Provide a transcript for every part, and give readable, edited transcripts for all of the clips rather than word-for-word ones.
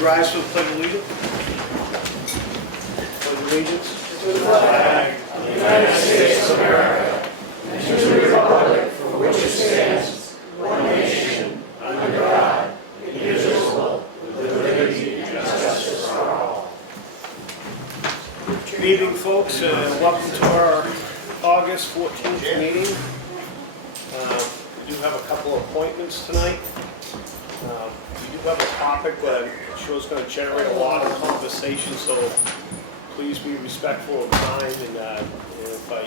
rise to the pledge of allegiance? Pledge of allegiance to the flag of the United States of America and to the republic for which it stands, one nation, under God, indivisible, with liberty and justice for all. Good evening, folks, and welcome to our August 14th meeting. We do have a couple of appointments tonight. We do have a topic that I'm sure is going to generate a lot of conversation, so please be respectful of time. And if I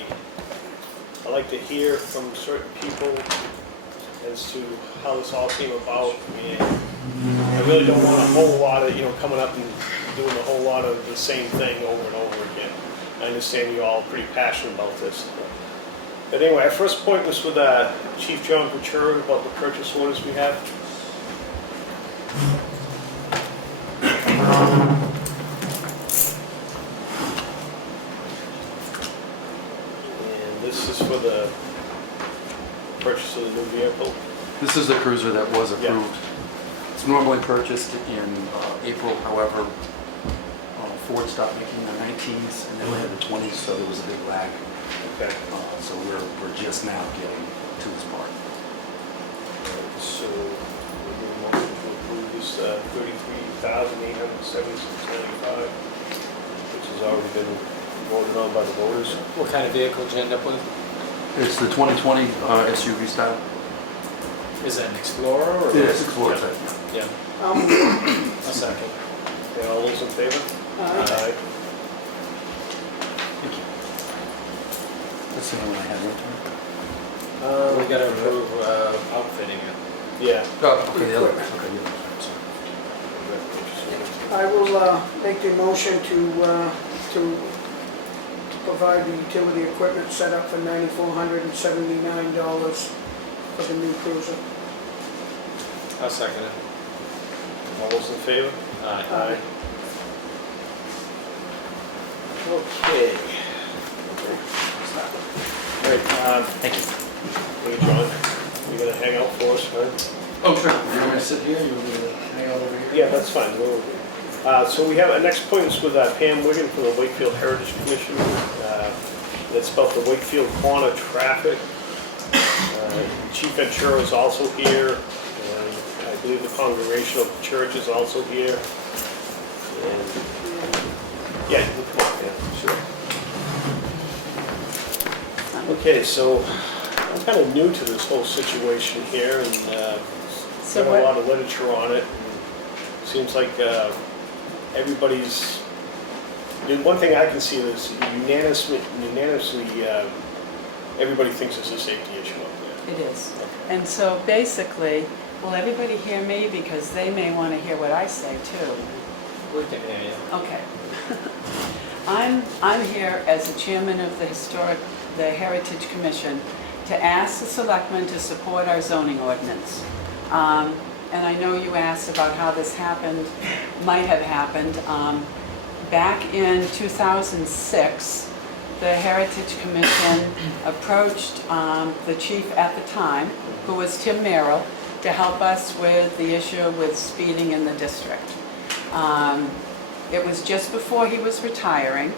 like to hear from certain people as to how this all came about. I really don't want a whole lot of, coming up and doing a whole lot of the same thing over and over again. I understand you're all pretty passionate about this. But anyway, our first point was with Chief John Ventura about the purchase orders we have. And this is for the purchase of the new vehicle. This is the cruiser that was approved. Yeah. It's normally purchased in April, however, Ford stopped making the 19s and then we had the 20s, so there was a big lag. Okay. So we're just now getting to this part. So we're doing a motion to approve this $33,876.95, which has already been voted on by the voters. What kind of vehicle did you end up with? It's the 2020 SUV style. Is that an Explorer or? Yeah, it's Explorer type. Yeah. A second. Okay, all those in favor? Aye. Thank you. That's the one I had right We gotta approve outfitting it. Yeah. Oh, okay, the other. Okay, yeah. I will make the motion to provide the utility equipment set up for $9,479 for the new cruiser. I'll second it. All those in favor? Aye. Okay. All right, Thank you. hey, John, you gonna hang out for us, right? Oh, sure. You want me to sit here? You want me to hang out over here? Yeah, that's fine. So we have a next appointment with Pam Wigan from the Wakefield Heritage Commission. That's about the Wakefield corner traffic. Chief Ventura is also here. I believe the Congregational Church is also here. And yeah, you can come up, yeah, sure. Okay, so I'm kind of new to this whole situation here, and So got a lot of literature on it. Seems like everybody's. One thing I can see is unanimously, everybody thinks it's a safety issue up there. It is. And so basically, will everybody hear me? Because they may want to hear what I say too. We can hear you. Okay. I'm here as the chairman of the Heritage Commission to ask the Selectmen to support our zoning ordinance. And I know you asked about how this might have happened. Back in 2006, the Heritage Commission approached the chief at the time, who was Tim Merrill, to help us with the issue with speeding in the district. It was just before he was retiring,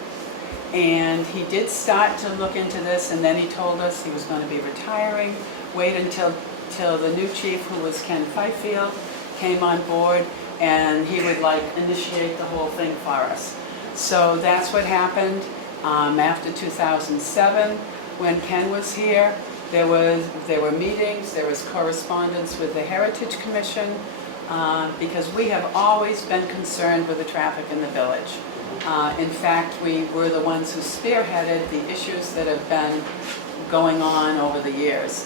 and he did start to look into this, and then he told us he was going to be retiring, wait until the new chief, who was Ken Fifield, came on board, and he would initiate the whole thing for us. So that's what happened after 2007. When Ken was here, there were meetings, there was correspondence with the Heritage Commission, because we have always been concerned with the traffic in the village. In fact, we were the ones who spearheaded the issues that have been going on over the years.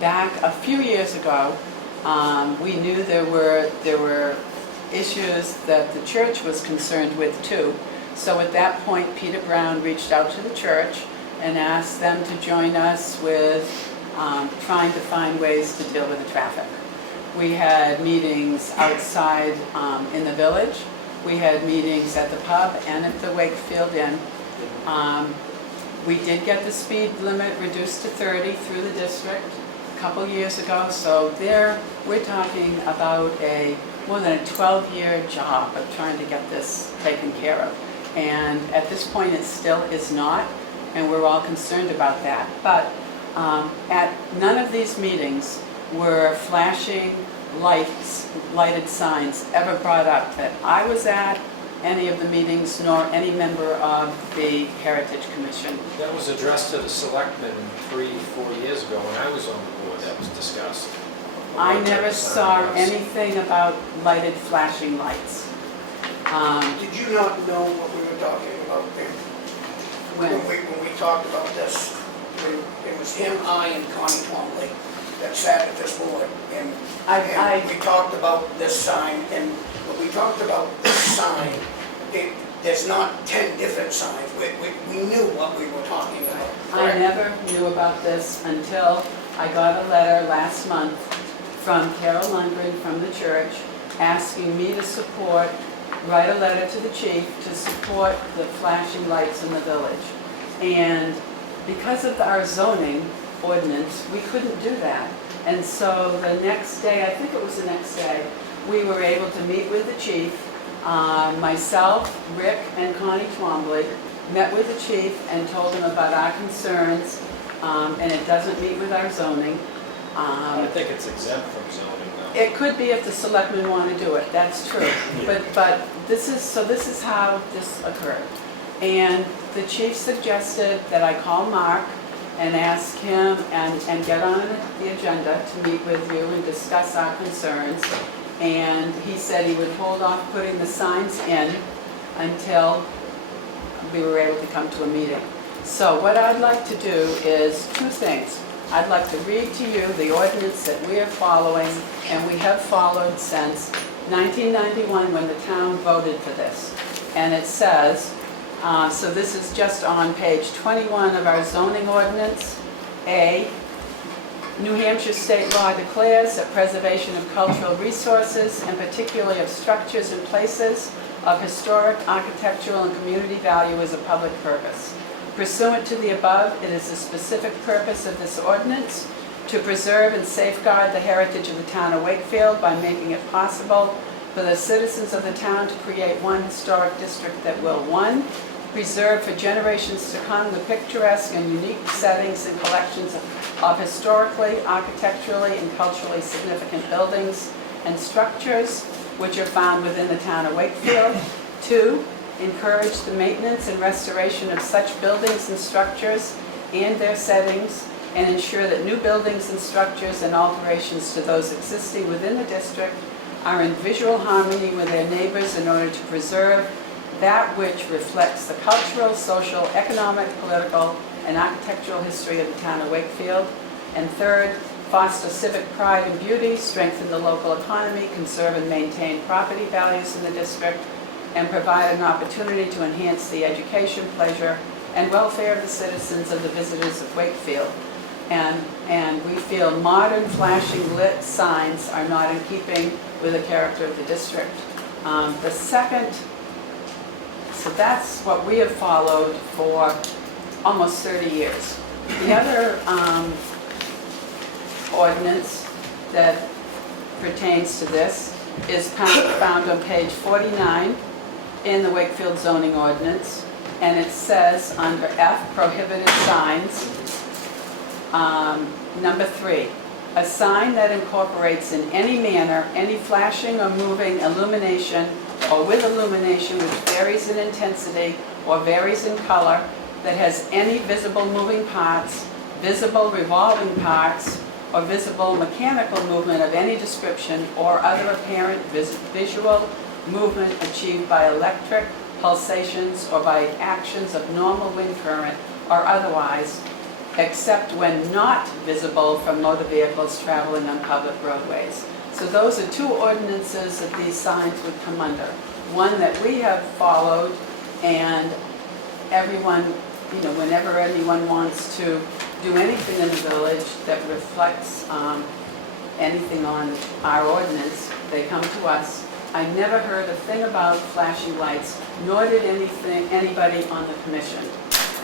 Back a few years ago, we knew there were issues that the church was concerned with too. So at that point, Peter Brown reached out to the church and asked them to join us with trying to find ways to deal with the traffic. We had meetings outside in the village. We had meetings at the pub and at the Wakefield Inn. We did get the speed limit reduced to 30 through the district. couple years ago, so we're talking about more than a 12-year job of trying to get this taken care of. And at this point, it still is not, and we're all concerned about that. But at none of these meetings were flashing lights, lighted signs ever brought up that I was at any of the meetings, nor any member of the Heritage Commission. That was addressed to the selectmen 3-4 years ago when I was on the board, that was discussed. I What type never of saw sign it was. anything about lighted flashing lights. Did you not know what we were talking about then? When we talked about this, it was him, I, and Connie Twombly that sat at this board, and we talked about this sign, and when we talked about this sign, there's not 10 different signs. We knew what we were talking about. I never knew about this until I got a letter last month from Carol Lundgren from the church asking me to write a letter to the chief to support the flashing lights in the village. And because of our zoning ordinance, we couldn't do that. And so the next day, I think it was the next day, we were able to meet with the chief. Myself, Rick, and Connie Twombly met with the chief and told him about our concerns, and it doesn't meet with our zoning. I think it's exempt from zoning though. It could be if the selectmen want to do it, that's true. But this is how this occurred. And the chief suggested that I call Mark and ask him and get on the agenda to meet with you and discuss our concerns. And he said he would hold off putting the signs in until we were able to come to a meeting. So what I'd like to do is two things. I'd like to read to you the ordinance that we are following, and we have followed since 1991 when the town voted for this. And it says, so this is just on page 21 of our zoning ordinance. A, New Hampshire state law declares that preservation of cultural resources, and particularly of structures and places of historic, architectural, and community value is a public purpose. Pursuant to the above, it is the specific purpose of this ordinance to preserve and safeguard the heritage of the town of Wakefield by making it possible for the citizens of the town to create one historic district that will, 1, preserve for generations to come the picturesque and unique settings and collections of historically, architecturally, and culturally significant buildings and structures which are found within the town of Wakefield. 2, encourage the maintenance and restoration of such buildings and structures and their settings, and ensure that new buildings and structures and alterations to those existing within the district are in visual harmony with their neighbors in order to preserve that which reflects the cultural, social, economic, political, and architectural history of the town of Wakefield. And 3rd, foster civic pride and beauty, strengthen the local economy, conserve and maintain property values in the district, and provide an opportunity to enhance the education, pleasure, and welfare of the citizens and the visitors of Wakefield. And we feel modern flashing lit signs are not in keeping with the character of the district. The second, so that's what we have followed for almost 30 years. The other ordinance that pertains to this is found on page 49 in the Wakefield zoning ordinance, and it says under F, prohibited signs, number 3, a sign that incorporates in any manner any flashing or moving illumination or with illumination which varies in intensity or varies in color, that has any visible moving parts, visible revolving parts, or visible mechanical movement of any description or other apparent visual movement achieved by electric pulsations or by actions of normal wind current or otherwise, except when not visible from motor vehicles traveling on public roadways. So those are 2 ordinances that these signs would come under. One that we have followed, and everyone, whenever anyone wants to do anything in the village that reflects anything on our ordinance, they come to us. I never heard a thing about flashing lights, nor did anybody on the commission.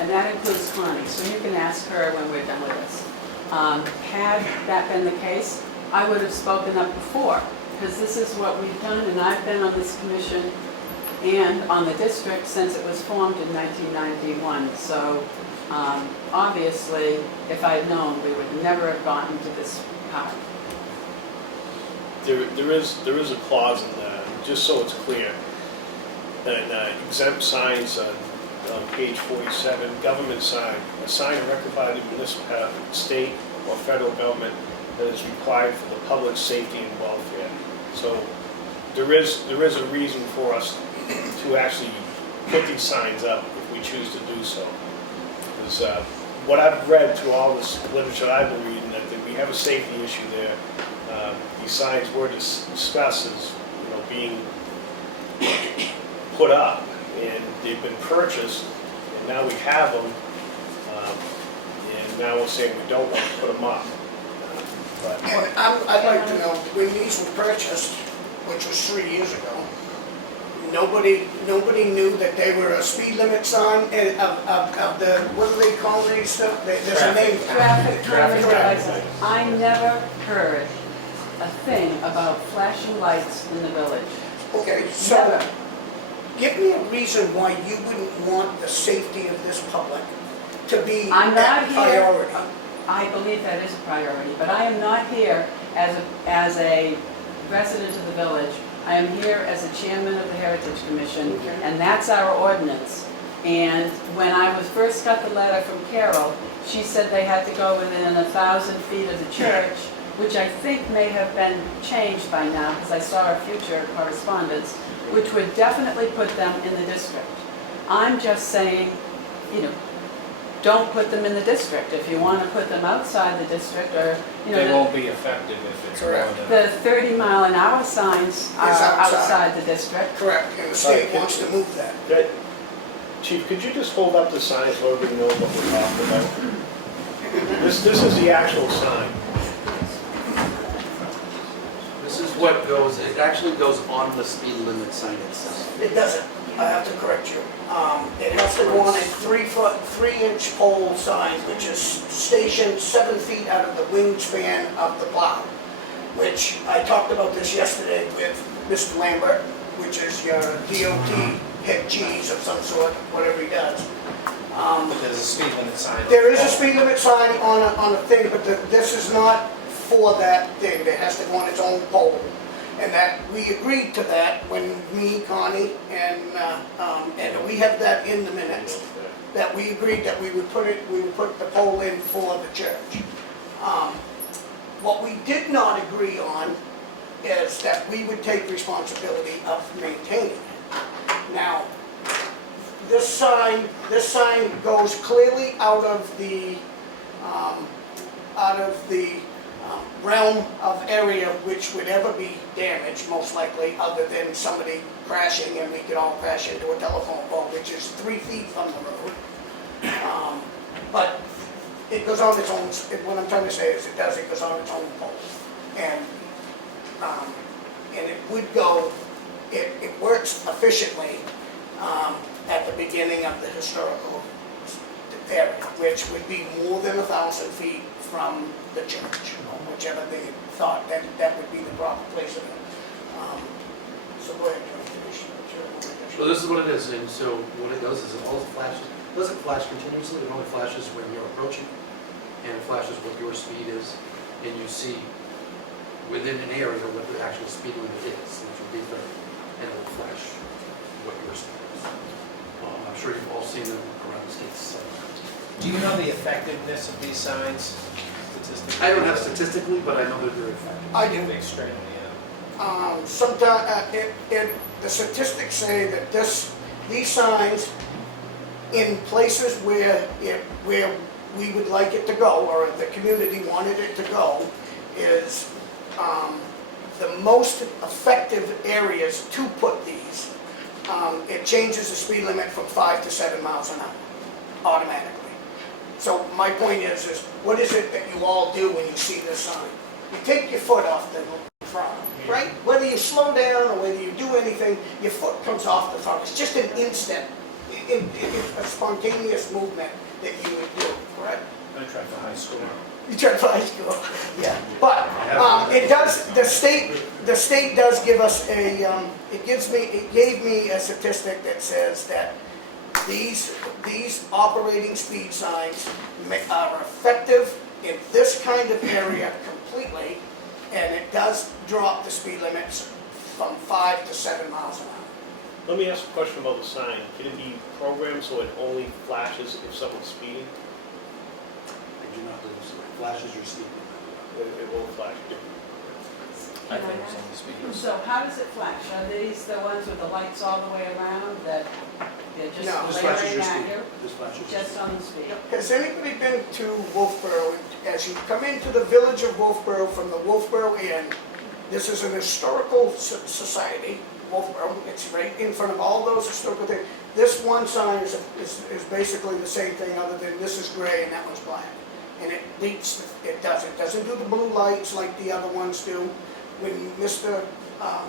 And that includes Connie, so you can ask her when we're done with this. Had that been the case, I would have spoken up before, because this is what we've done, and I've been on this commission and on the district since it was formed in 1991. So obviously, if I'd known, we would never have gotten to this part. There is a clause in that, just so it's clear, that exempt signs on page 47, government sign, a sign erected by the municipality, state, or federal government that is required for the public safety and welfare. So there is a reason for us to actually put these signs up if we choose to do so. Because what I've read through all this literature I've been reading, that we have a safety issue there. These signs were discussed as, being put up, and they've been purchased, and now we have them, and now we're saying we don't want to put them up. But And I'd like to know, when these were purchased, which was 3 years ago, nobody knew that they were a speed limit sign and of the, what do they call these stuff? There's a name. Traffic calming Traffic. devices. I never heard a thing about flashing lights in the village. Okay, so Never. give me a reason why you wouldn't want the safety of this public to be I'm that not here. priority. I believe that is a priority, but I am not here as a resident of the village. I am here as a chairman of the Heritage Commission, Okay. and that's our ordinance. And when I first got the letter from Carol, she said they had to go within 1,000 feet of the church, which I think may have been changed by now, because I saw a future correspondence, which would definitely put them in the district. I'm just saying, don't put them in the district. If you want to put them outside the district, or, They won't be effective if it's more Correct. than. the 30-mile-an-hour signs are Is outside. outside the district. Correct, and the state Right. wants to move that. Good. Chief, could you just hold up the sign so everybody knows what we're talking about? This is the actual sign. This is what goes, it actually goes on the speed limit sign itself. It doesn't, I have to correct you. It has to go on a 3-inch pole sign, which is stationed 7 feet out of the wingspan of the plow, which I talked about this yesterday with Mr. Lambert, which is your DOT head cheese of some sort, whatever he does. But there's a speed limit sign. There is a speed limit sign on a thing, but this is not for that thing. It has to go on its own pole. And that, we agreed to that when me, Connie, and we have that in the minutes, that we agreed that we would put the pole in for the church. What we did not agree on is that we would take responsibility of maintaining it. Now, this sign goes clearly out of the realm of area which would ever be damaged, most likely, other than somebody crashing, and we could all crash into a telephone pole, which is 3 feet from the road. But it goes on its own, what I'm trying to say is it goes on its own pole. And it would go, it works efficiently at the beginning of the historical area, which would be more than 1,000 feet from the church, whichever they thought that would be the proper place of it. So go ahead, Commissioner. So this is what it is, and so what it does is it always flashes, it doesn't flash continuously, it only flashes when you're approaching, and it flashes what your speed is, and you see within an area what the actual speed limit is, which would be 30, and it will flash what your speed is. I'm sure you've all seen them around the states. Do you know the effectiveness of these signs statistically? I don't have statistically, but I know that they're effective. I do. Extremely, Sometimes, the statistics say that these signs, in places where we would like it to go, or the community wanted it to go, is the most effective areas to put these. It changes the speed limit from 5 to 7 miles an hour, automatically. So my point is what is it that you all do when you see this sign? You take your foot off the front, right? Whether you slow down or whether you do anything, your foot comes off the front. It's just an instant, a spontaneous movement that you would do, correct? I tried for high school. You tried for high school, yeah. But it does, the state does give us a, it gave me a statistic that says that these operating speed signs are effective in this kind of area completely, and it does drop the speed limits from 5 to 7 miles an hour. Let me ask a question about the sign. Can it be programmed so it only flashes if someone's speeding? I do not believe so. Flashes your speed. It won't flash. I think it's on the speakers. So how does it flash? Are these the ones with the lights all the way around that they're No. just This flashes glaring your at speed. you? This flashes your Just on the speed? Has anybody been to Wolfboro? As you come into the village of Wolfboro from the Wolfboro Inn, this is an historical society, Wolfboro. It's right in front of all those historical things. This one sign is basically the same thing, other than this is gray and that one's black. And it leaks, it doesn't do the blue lights like the other ones do. When Mr.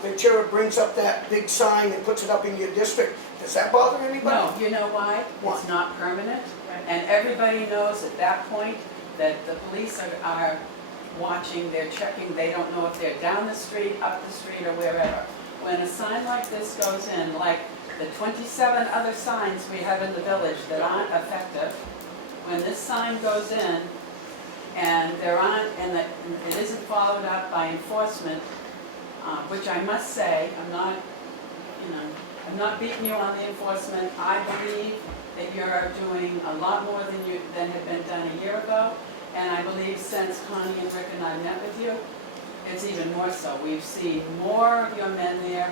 Ventura brings up that big sign and puts it up in your district, does that bother anybody? No, you know why? Why? It's not permanent, and everybody knows at that point that the police are watching, they're checking, they don't know if they're down the street, up the street, or wherever. When a sign like this goes in, like the 27 other signs we have in the village that aren't effective, when this sign goes in, and it isn't followed up by enforcement, which I must say, I'm not beating you on the enforcement. I believe that you're doing a lot more than had been done a year ago, and I believe since Connie and Rick and I met with you, it's even more so. We've seen more of your men there.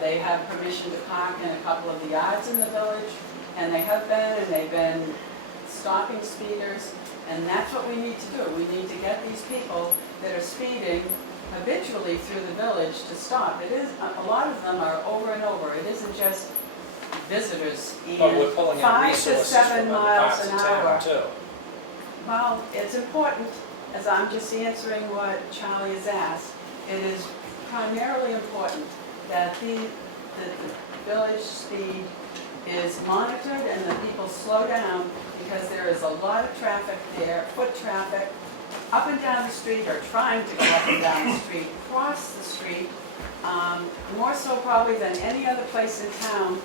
They have permission to park in a couple of the yards in the village, and they've been stopping speeders. And that's what we need to do. We need to get these people that are speeding habitually through the village to stop. A lot of them are over and over. It isn't just visitors. But we're pulling in 5 to resources 7 from other miles parts an of hour. town too. Well, it's important, as I'm just answering what Charlie has asked, it is primarily important that the village speed is monitored and that people slow down, because there is a lot of traffic there, foot traffic, up and down the street, or trying to go up and down the street, cross the street, more so probably than any other place in town,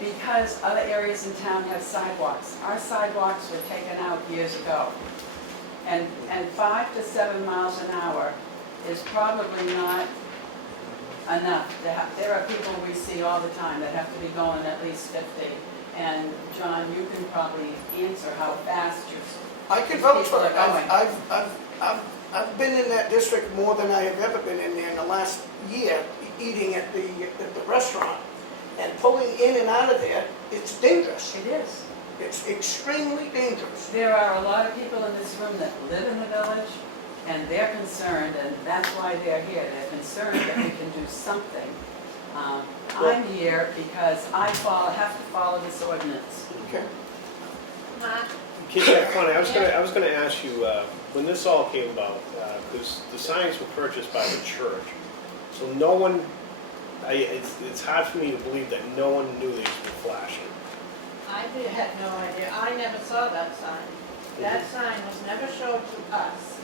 because other areas in town have sidewalks. Our sidewalks were taken out years ago. And 5 to 7 miles an hour is probably not enough. There are people we see all the time that have to be going at least 50. And John, you can probably answer how fast I can vouch people for are it. going. I've been in that district more than I have ever been in there in the last year, eating at the restaurant. And pulling in and out of there, it's dangerous. It is. It's extremely dangerous. There are a lot of people in this room that live in the village, and they're concerned, and that's why they're here. They're concerned that we can do something. I'm here because I have to follow this ordinance. Okay. Connie, I was gonna ask you, when this all came about, because the signs were purchased by the church, so no one, it's hard for me to believe that no one knew these were flashing. I had no idea. I never saw that sign. That sign was never showed to us.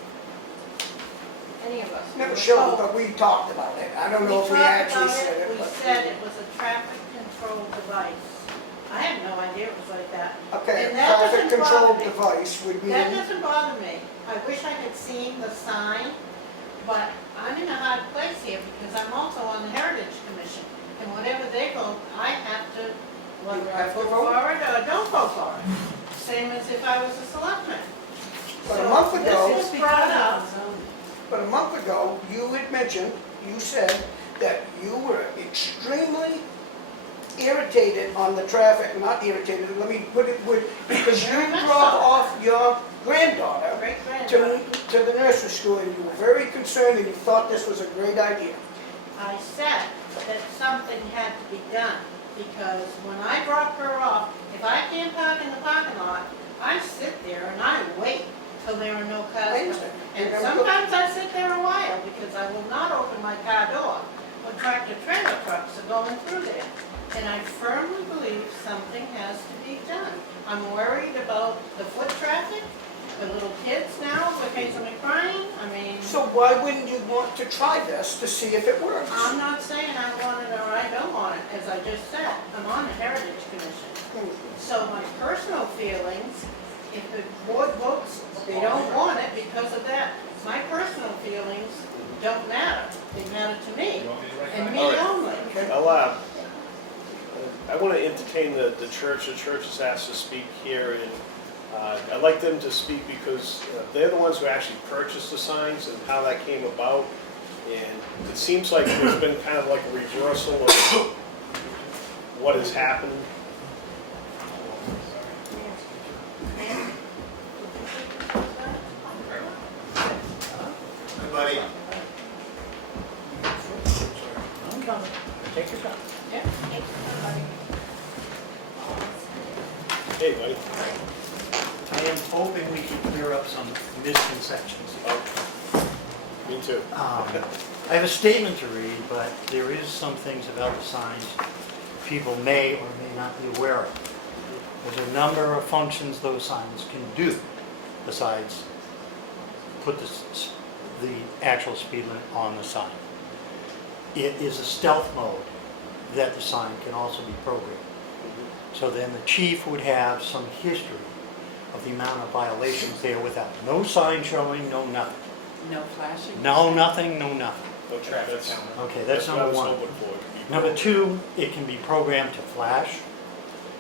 Any of us. Never showed, but we talked about it. I don't know if we actually said it. We but- said it was a traffic control device. I had no idea it was like that. Okay, a And that traffic doesn't control bother me. device would mean, That doesn't bother me. I wish I had seen the sign, but I'm in a hard place here because I'm also on the Heritage Commission. And whatever they vote, I have to, whether You I have to vote vote? for it or don't vote for it. Same as if I was a selectman. but a month ago, This was brought up. but a month ago, you had mentioned, you said that you were extremely irritated on the traffic, not irritated, let me put it with, because you Very much drop so. off your granddaughter Great-granddaughter. to the nursery school, and you were very concerned and you thought this was a great idea. I said that something had to be done, because when I drop her off, if I can't park in the parking lot, I sit there and I wait till there are no I cars. understand. And sometimes I sit there a while, because I will not open my car door when tractor-trailer trucks are going through there. And I firmly believe something has to be done. I'm worried about the foot traffic, for little kids now, occasionally crying, I mean, So why wouldn't you want to try this to see if it works? I'm not saying I want it or I don't want it, as I just said, I'm on the Heritage Commission. So my personal feelings, if the board votes, they don't want it because of that, my personal feelings don't matter. They matter to me, and me All right. only. I want to entertain the church. The church has asked to speak here, and I'd like them to speak because they're the ones who actually purchased the signs and how that came about. And it seems like there's been kind of like a reversal of what has happened. Hi, buddy. Take your time. Yeah. Hey, buddy. I am hoping we can clear up some misconceptions. Me too. I have a statement to read, but there is some things about the signs people may or may not be aware of. There's a number of functions those signs can do besides put the actual speed limit on the sign. It is a stealth mode that the sign can also be programmed. So then the chief would have some history of the amount of violations there without no sign showing, no nothing. No flashing? No nothing, no nothing. No traffic count. Okay, that's what I number was one. hoping for. It could be Number programmed. 2, it can be programmed to flash.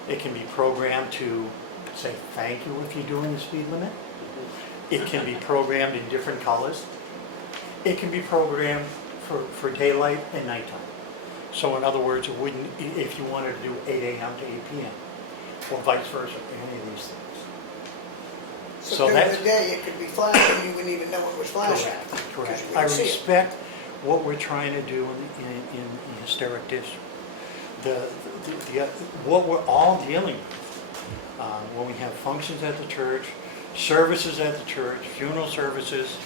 It can be programmed to say thank you if you're doing the speed limit. It can be programmed in different colors. It can be programmed for daylight and nighttime. So in other words, it wouldn't, if you wanted to do 8 a.m. to 8 p.m. or vice versa, any of these things. So during the day, it could be flashing, you wouldn't even know it was flashing. Correct. because you I wouldn't see it. respect what we're trying to do in the historic district. What we're all dealing with when we have functions at the church, services at the church, funeral services,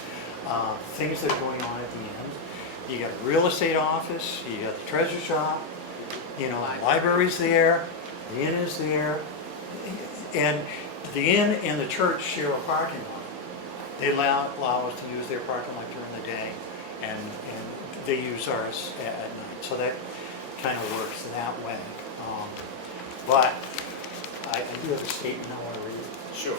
things that are going on at the end. You got a real estate office, you got the treasure shop, the library's there, the inn is there, and the inn and the church share a parking lot. They allow us to use their parking lot during the day, and they use ours at night. So that kind of works that way. But I do have a statement I want to read. Sure.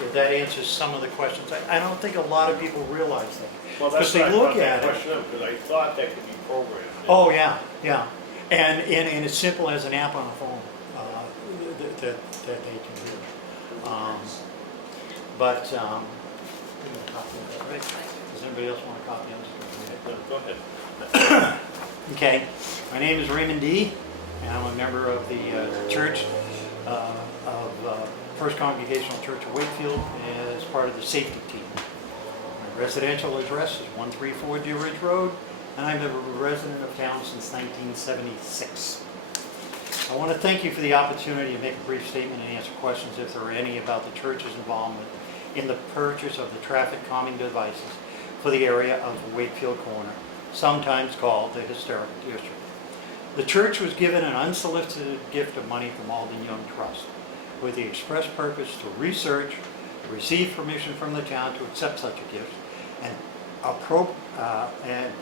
If that answers some of the questions. I don't think a lot of people realize that. Well, that's Because why I they look brought that at it. question up, because I thought that could be programmed. Oh, yeah, yeah. And it's simple as an app on a phone that they can do. Give me a copy of that, right? Does anybody else want a copy of this? No, go ahead. Okay, my name is Raymond D., and I'm a member of the Church of First Congregational Church of Wakefield as part of the safety team. My residential address is 134 Deer Ridge Road, and I'm a resident of town since 1976. I want to thank you for the opportunity to make a brief statement and answer questions, if there are any, about the church's involvement in the purchase of the traffic calming devices for the area of Wakefield Corner, sometimes called the Historic District. The church was given an unsolicited gift of money from Alden Young Trust with the express purpose to research, receive permission from the town to accept such a gift, and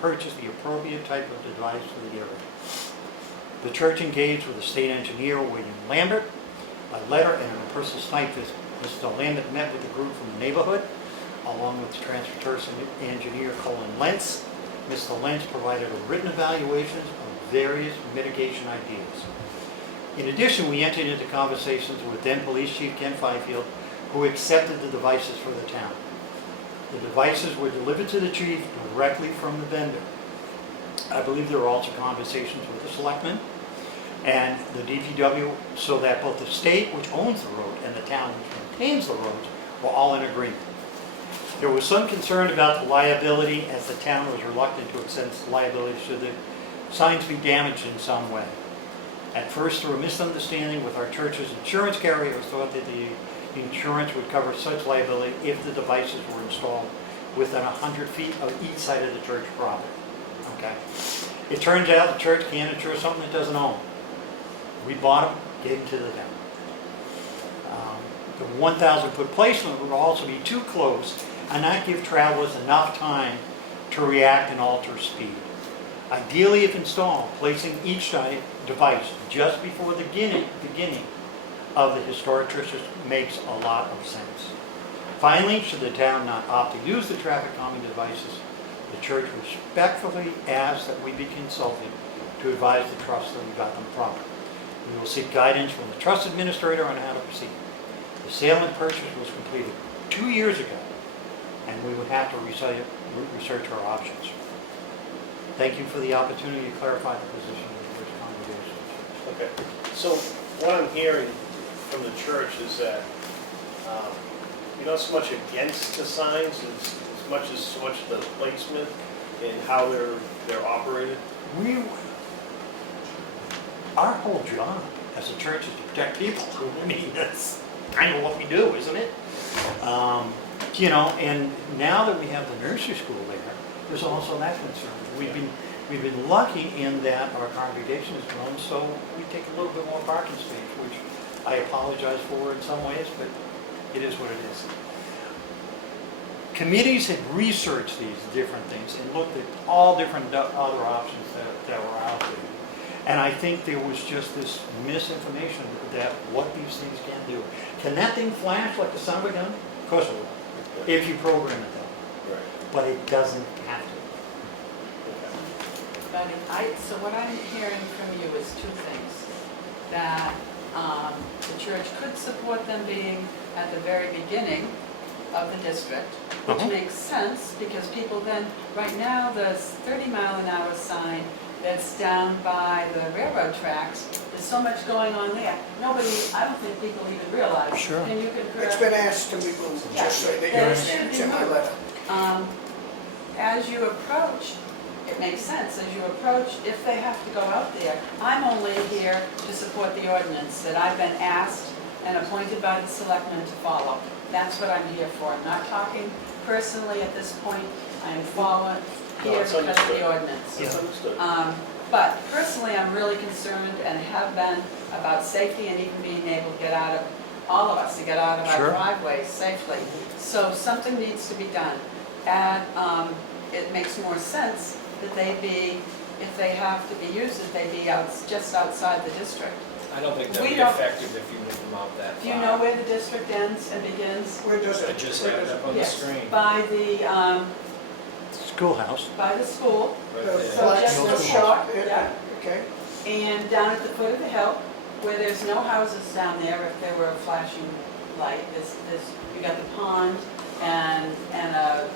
purchase the appropriate type of device for the area. The church engaged with the state engineer, William Lambert, by letter and in a personal site visit. Mr. Lambert met with the group from the neighborhood, along with the transportation engineer, Colin Lentz. Mr. Lentz provided a written evaluation of various mitigation ideas. In addition, we entered into conversations with then Police Chief Ken Fifield, who accepted the devices for the town. The devices were delivered to the chief directly from the vendor. I believe there were also conversations with the Selectmen and the DPW, so that both the state, which owns the road, and the town, which maintains the roads, were all in agreement. There was some concern about the liability, as the town was reluctant to accept liability should the signs be damaged in some way. At first, through a misunderstanding with our church's insurance carrier, it was thought that the insurance would cover such liability if the devices were installed within 100 feet of each side of the church property. Okay. It turns out the church can't insure something it doesn't own. We bought them, gave them to the town. The 1,000-foot placement would also be too close and not give travelers enough time to react and alter speed. Ideally, if installed, placing each device just before the beginning of the historic district makes a lot of sense. Finally, should the town not opt to use the traffic calming devices, the church respectfully asks that we be consulted to advise the trust that we got them proper. We will seek guidance from the trust administrator on how to proceed. The sale and purchase was completed 2 years ago, and we would have to research our options. Thank you for the opportunity to clarify the position of this congregation. Okay, so what I'm hearing from the church is that you're not so much against the signs as much the placement and how they're operated. Our whole job as a church is to protect people. I mean, that's kind of what we do, isn't it? You know, and now that we have the nursery school there, there's also that concern. We've been lucky in that our congregation has grown, so we take a little bit more parking space, which I apologize for in some ways, but it is what it is. Committees have researched these different things and looked at all different other options that were out there. And I think there was just this misinformation that what these things can do. Can that thing flash like the son of a gun? Of course it will, if you program it that way. Right. But it doesn't have to. So what I'm hearing from you is two things. That the church could support them being at the very beginning of the district, which makes sense because people then, right now, the 30-mile-an-hour sign that's down by the railroad tracks, there's so much going on there. I don't think people even realize. Sure. And you can It's been asked to be moved, just so that you understand, it's in my letter. As you approach, it makes sense, as you approach, if they have to go out there, I'm only here to support the ordinance that I've been asked and appointed by the selectmen to follow. That's what I'm here for. I'm not talking personally at this point. I am here it's because of understood. the ordinance. That's understood. But personally, I'm really concerned and have been about safety and even being able to get out of, all of us, to get out of our Sure. driveways safely. So something needs to be done. And it makes more sense that they be, if they have to be used, that they be just outside the district. I don't think that'd We be don't- effective if you move them out that far. Do you know where the district ends and begins? Where does I it? just where had does it it- up on the Yes, screen. by the Schoolhouse. school, Right The there. So just blacksmith the- shop, yeah. okay. and down at the foot of the hill, where there's no houses down there, if there were a flashing light, you got the pond and a,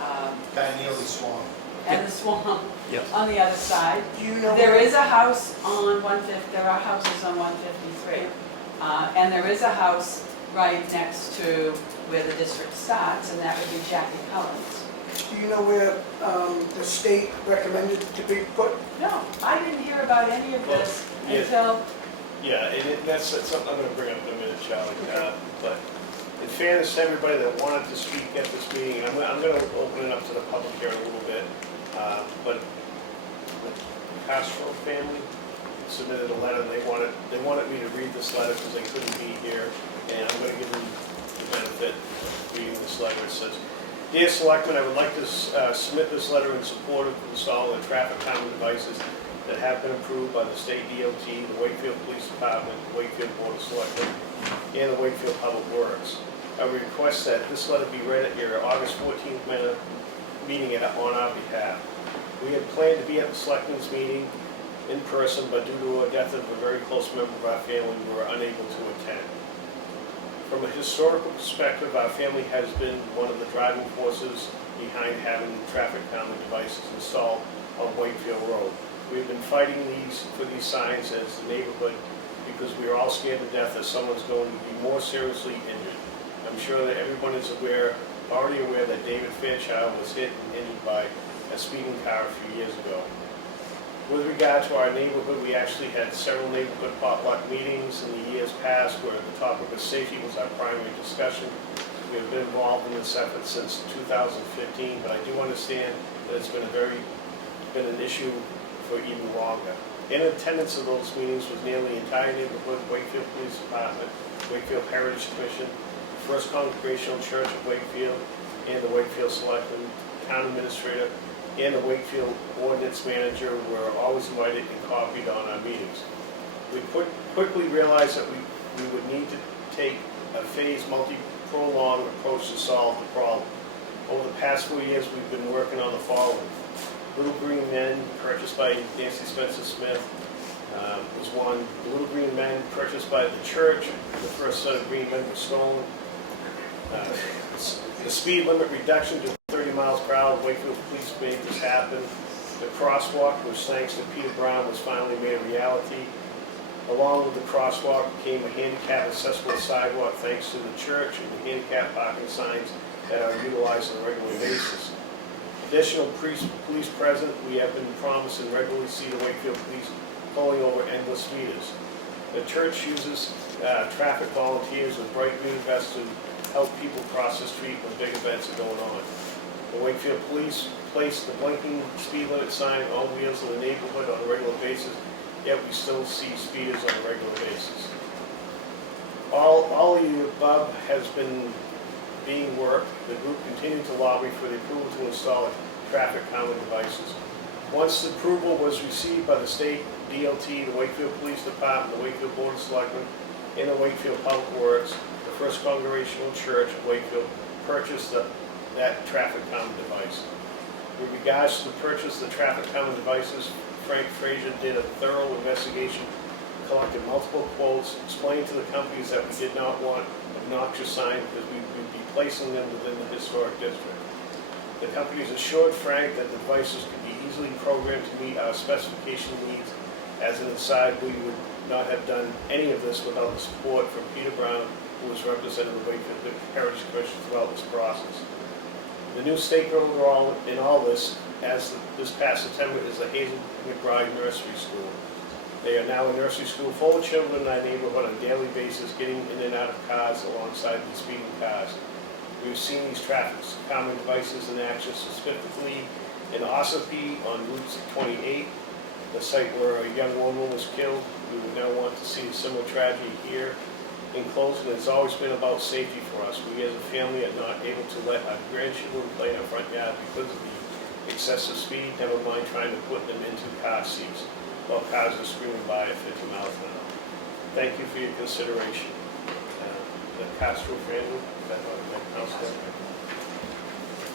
and the swamp Yes. on the other side. Do you know? There where- is a house on 150, there are houses on 153. And there is a house right next to where the district starts, and that would be Jackie Collins. Do you know where the state recommended to be put? No, I didn't hear about any of this Yeah. until, Yeah, and that's something I'm going to bring up in a minute, Charlie. But in fairness to everybody that wanted to speak at this meeting, I'm going to open it up to the public here a little bit. But the Castro family submitted a letter, and they wanted me to read this letter because they couldn't be here, and I'm going to give them the benefit of reading this letter. It says, "Dear Selectmen, I would like to submit this letter in support of installing the traffic calming devices that have been approved by the state DOT, the Wakefield Police Department, the Wakefield Board of Selectmen, and the Wakefield Public Works. I would request that this letter be read at your August 14th meeting on our behalf. We had planned to be at the Selectmen's meeting in person, but due to a death of a very close member of our family, we were unable to attend. From a historical perspective, our family has been one of the driving forces behind having traffic calming devices installed on Wakefield Road. We've been fighting for these signs as the neighborhood because we are all scared to death that someone's going to be more seriously injured. I'm sure that everyone is already aware that David Fairchild was hit and injured by a speeding car a few years ago. With regard to our neighborhood, we actually had several neighborhood potluck meetings in the years past where the topic of safety was our primary discussion. We have been involved in this effort since 2015, but I do understand that it's been an issue for even longer. In attendance of those meetings was nearly the entire neighborhood, Wakefield Police Department, Wakefield Heritage Commission, First Congregational Church of Wakefield, and the Wakefield Selectmen, Town Administrator, and the Wakefield Ordinance Manager were always invited and copied on our meetings. We quickly realized that we would need to take a phased, multi-pronged approach to solve the problem. Over the past 4 years, we've been working on the following. Little Green Men, purchased by Nancy Spencer Smith, was one. The Little Green Men, purchased by the church. The first set of green men were stolen. The speed limit reduction to 30 miles per hour, Wakefield Police made this happen. The crosswalk, which thanks to Peter Brown, was finally made a reality. Along with the crosswalk came a handicap accessible sidewalk thanks to the church and the handicap parking signs that are utilized on a regular basis. Additional police present, we have been promised and regularly see the Wakefield Police pulling over endless speeders. The church uses traffic volunteers with bright green vests to help people cross the street when big events are going on. The Wakefield Police place the blinking speed limit sign on wheels in the neighborhood on a regular basis, yet we still see speeders on a regular basis. All of the above has been being worked. The group continued to lobby for the approval to install traffic calming devices. Once the approval was received by the state DOT, the Wakefield Police Department, the Wakefield Board of Selectmen, and the Wakefield Public Works, the First Congregational Church of Wakefield purchased that traffic calming device. With regards to the purchase of the traffic calming devices, Frank Frazier did a thorough investigation, collected multiple quotes, explained to the companies that we did not want obnoxious signs because we would be placing them within the historic district. The companies assured Frank that the devices could be easily programmed to meet our specification needs. As an aside, we would not have done any of this without the support from Peter Brown, who was representing the Wakefield Heritage Commission throughout this process. The new stakeholder in all this, this past September, is the Hazel McBride Nursery School. They are now a nursery school full of children in our neighborhood on a daily basis, getting in and out of cars alongside the speeding cars. We've seen these traffic calming devices in action, specifically in Ossipee on Route 28, the site where a young woman was killed. We would now want to see a similar tragedy here. In closing, it's always been about safety for us. We as a family are not able to let our grandchildren play in our front yard because of the excessive speed, never mind trying to put them into car seats while cars are screaming by at 50 miles an hour. Thank you for your consideration. The Castro family, that council.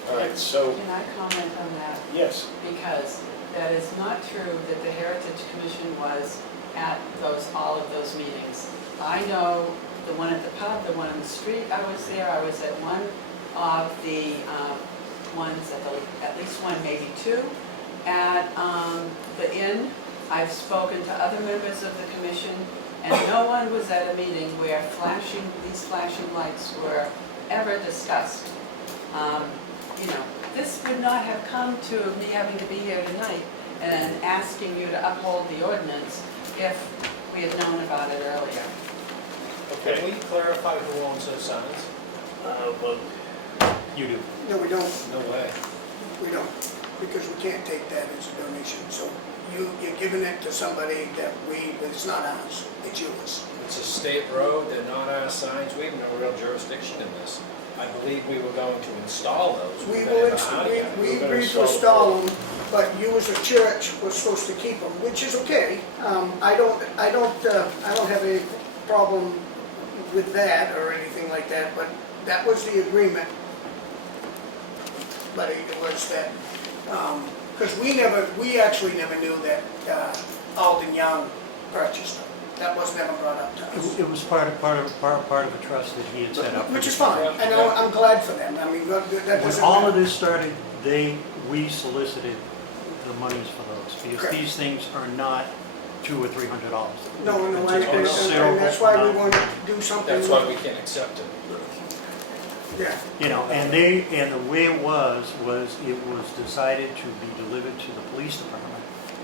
All right, so, Can I comment on that? yes, Because that is not true that the Heritage Commission was at all of those meetings. I know the one at the pub, the one on the street, I was there. I was at one of the ones, at least one, maybe two, at the inn. I've spoken to other members of the commission, and no one was at a meeting where these flashing lights were ever discussed. This would not have come to me having to be here tonight and asking you to uphold the ordinance if we had known about it earlier. Can okay. we clarify who owns those signs? Well, You do. No, we don't, No way. because we can't take that as a donation. So you're giving it to somebody that it's not ours, it's yours. It's a state road, they're not our signs, we have no real jurisdiction in this. I believe we were going to install those. We We're gonna have a we We're gonna agreed to install install them, but you as a church were supposed to keep them, which is okay. I don't have any problem with that or anything like that, but that was the agreement. But it was that, because we actually never knew that Alden Young purchased them. That was never brought up to us. It was part of a trust that he had set up. Which is fine, and I'm glad for them. I mean, that When doesn't all of matter. this started, we solicited the monies for those, because Correct. these things are not $200 or $300. No, It's and considerable that's why we amount. want to do something. That's why we can't accept it. Yeah. And the way it was decided to be delivered to the police department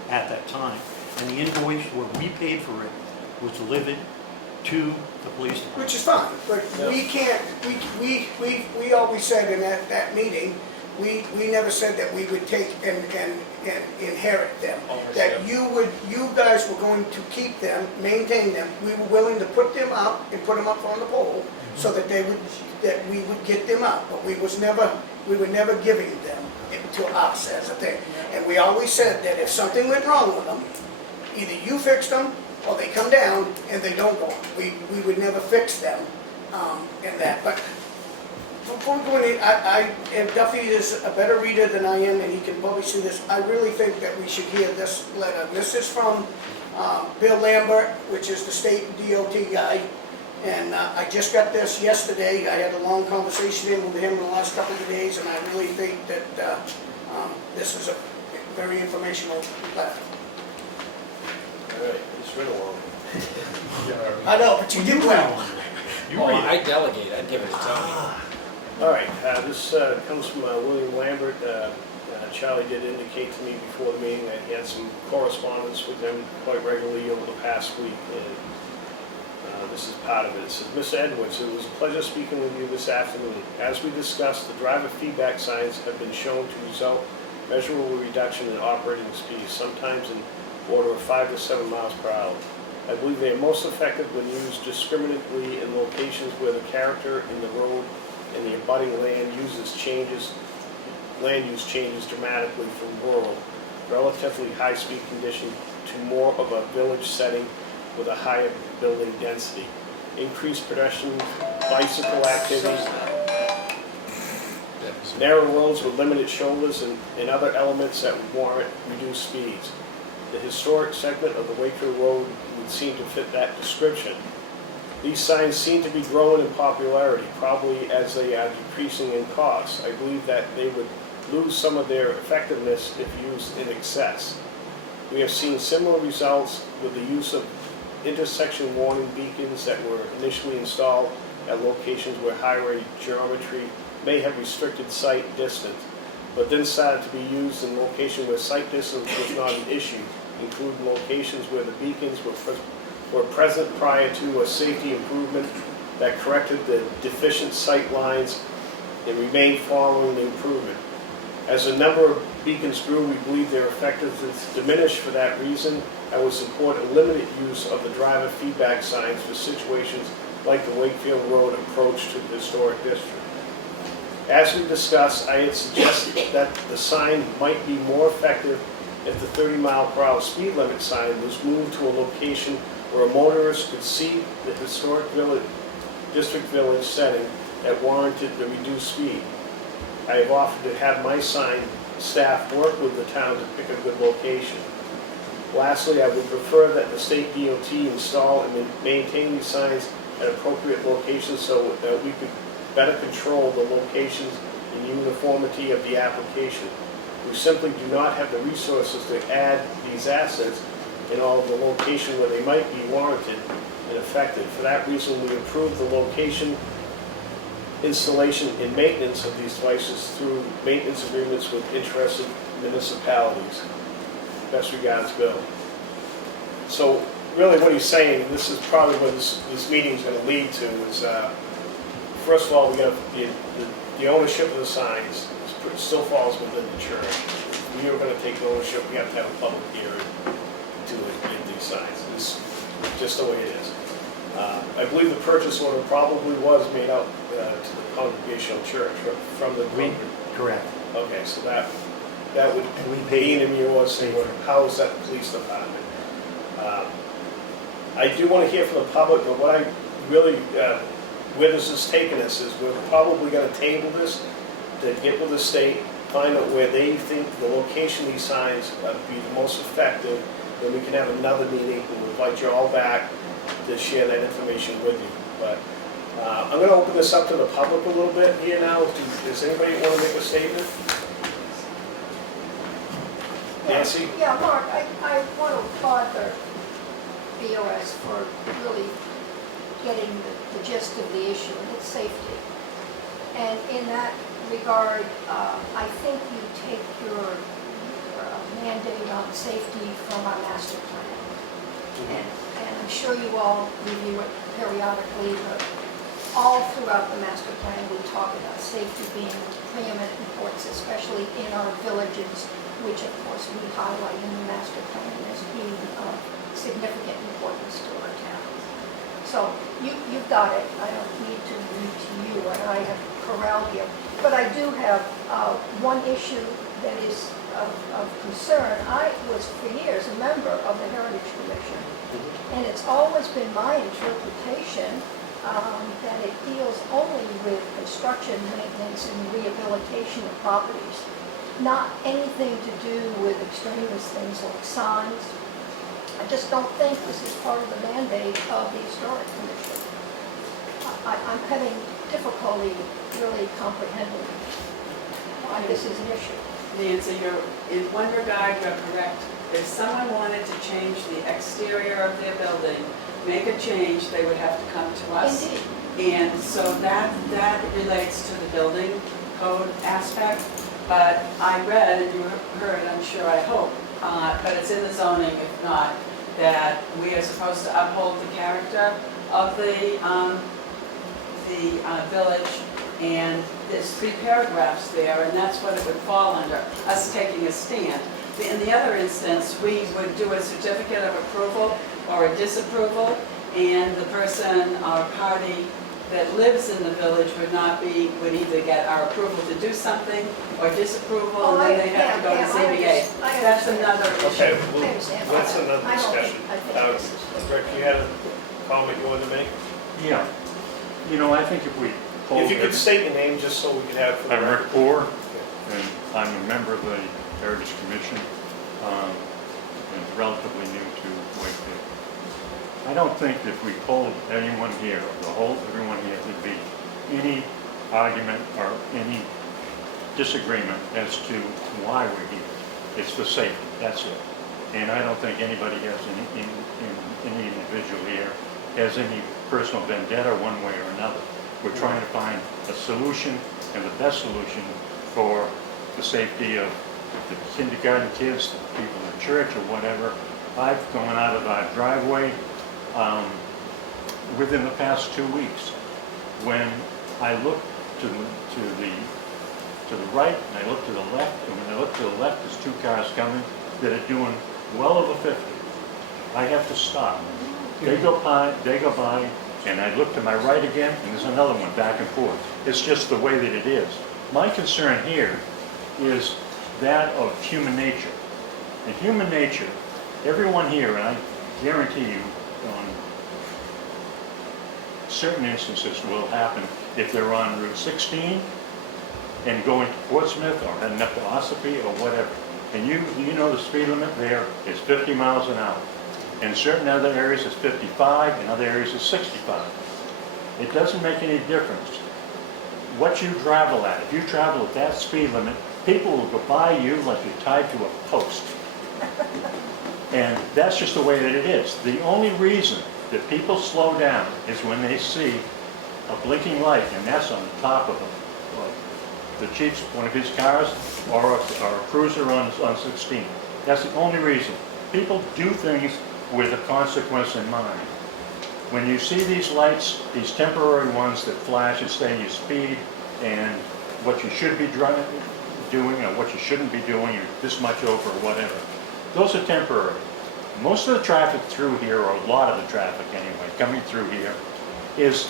at that time. And the invoice where we paid for it was delivered to the police department. Which is fine, but we can't, we always said in that meeting we never said that we would take and inherit them. That you guys were going to keep them, maintain them. We were willing to put them up and put them up on the pole so that we would get them up. But we were never giving them to us as a thing. And we always said that if something went wrong with them, either you fix them or they come down and they don't go on. We would never fix them in that. But before going in, and Duffy is a better reader than I am, and he can probably see this. I really think that we should hear this letter. This is from Bill Lambert, which is the state DOT guy. And I just got this yesterday. I had a long conversation with him in the last couple of days, and I really think that this is a very informational letter. All right, it's right along. I know, but you did well. Oh, I delegate, I'd give it to Tony. All right, this comes from William Lambert. Charlie did indicate to me before the meeting that he had some correspondence with him quite regularly over the past week. This is part of it. It says, Mr. Edwards, it was a pleasure speaking with you this afternoon. As we discussed, the driver feedback signs have been shown to result measurable reduction in operating speed, sometimes in order of 5 to 7 miles per hour. I believe they are most effective when used discriminately in locations where the character in the road and the abutting land use changes dramatically from rural, relatively high-speed condition to more of a village setting with a higher building density. Increased pedestrian bicycle activity, narrow roads with limited shoulders and other elements that warrant reduced speeds. The historic segment of the Wakefield Road would seem to fit that description. These signs seem to be growing in popularity, probably as they are decreasing in cost. I believe that they would lose some of their effectiveness if used in excess. We have seen similar results with the use of intersection warning beacons that were initially installed at locations where highway geometry may have restricted sight distance, but then started to be used in locations where sight distance was not an issue, including locations where the beacons were present prior to a safety improvement that corrected the deficient sight lines and remained following the improvement. As the number of beacons grew, we believe their effectiveness diminished. For that reason, I would support a limited use of the driver feedback signs for situations like the Wakefield Road approach to the historic district. As we discussed, I had suggested that the sign might be more effective if the 30-mile-per-hour speed limit sign was moved to a location where a motorist could see the historic district village setting that warranted the reduced speed. I have offered to have my sign staff work with the town to pick a good location. Lastly, I would prefer that the state DOT install and maintain these signs at appropriate locations so that we could better control the locations and uniformity of the application. We simply do not have the resources to add these assets in all of the location where they might be warranted and effective. For that reason, we approve the location, installation, and maintenance of these devices through maintenance agreements with interested municipalities. Best regards, Bill. So really what he's saying, and this is probably what this meeting is going to lead to, is first of all, we have the ownership of the signs still falls within the church. If we are going to take ownership, we have to have a public hearing to get these signs. It's just the way it is. I believe the purchase order probably was made out to the Congregational Church from the group. Correct. Okay, so that would We be paid in your saying, how is that the police department? I do want to hear from the public, but what I really, where this is taking us is we're probably going to table this to get with the state, find out where they think the location of these signs would be the most effective, then we can have another meeting and we'll invite you all back to share that information with you. But I'm going to open this up to the public a little bit here now. Does anybody want to make a statement? Nancy? Yeah, Mark, I want to applaud the BOS for really getting the gist of the issue, and it's safety. And in that regard, I think you take your mandate on safety from our master plan. And I'm sure you all review it periodically, but all throughout the master plan, we talk about safety being of preeminent importance, especially in our villages, which of course we highlight in the master plan as being of significant importance to our towns. So you've got it. I don't need to read to you, and I have corral here. But I do have one issue that is of concern. I was for years a member of the Heritage Commission, and it's always been my interpretation that it deals only with construction, maintenance, and rehabilitation of properties, not anything to do with extraneous things like signs. I just don't think this is part of the mandate of the Historic Commission. I'm having difficulty really comprehending why this is an issue. Nancy, in one regard, you're correct. If someone wanted to change the exterior of their building, make a change, they would have to come to us. Indeed. And so that relates to the building code aspect. But I read, and you heard, I'm sure, I hope, but it's in the zoning, if not, that we are supposed to uphold the character of the village, and there's 3 paragraphs there, and that's what it would fall under, us taking a stand. In the other instance, we would do a certificate of approval or a disapproval, and the person or party that lives in the village would either get our approval to do something or disapproval, and then they have to go to ZBA. That's another Okay, issue. well, I understand. that's another I don't think- discussion. I think this is- Rick, you had a comment you wanted to make? Yeah, you know, I think if we poll. If you could state your name, just so we can have it for the I'm record. Rick Poor, and I'm a member of the Heritage Commission, and relatively new to Wakefield. I don't think if we polled anyone here, everyone here, there'd be any argument or any disagreement as to why we're here. It's for safety, that's it. And I don't think anybody has any individual here has any personal vendetta one way or another. We're trying to find a solution, and the best solution for the safety of the kindergarten kids, the people in church or whatever. I've gone out of our driveway within the past 2 weeks. When I look to the right and I look to the left, and when I look to the left, there's 2 cars coming that are doing well over 50. I have to stop. They go by, and I look to my right again, and there's another one back and forth. It's just the way that it is. My concern here is that of human nature. In human nature, everyone here, and I guarantee you, on certain instances will happen if they're on Route 16 and going to Portsmouth or heading up to Ossipee or whatever. And you know the speed limit there is 50 miles an hour. In certain other areas it's 55, in other areas it's 65. It doesn't make any difference what you travel at. If you travel at that speed limit, people will go by you like you're tied to a post. And that's just the way that it is. The only reason that people slow down is when they see a blinking light, and that's on the top of the chief's, one of his cars, or a cruiser on 16. That's the only reason. People do things with a consequence in mind. When you see these lights, these temporary ones that flash and say your speed and what you should be doing or what you shouldn't be doing, you're this much over or whatever, those are temporary. Most of the traffic through here, or a lot of the traffic anyway, coming through here, is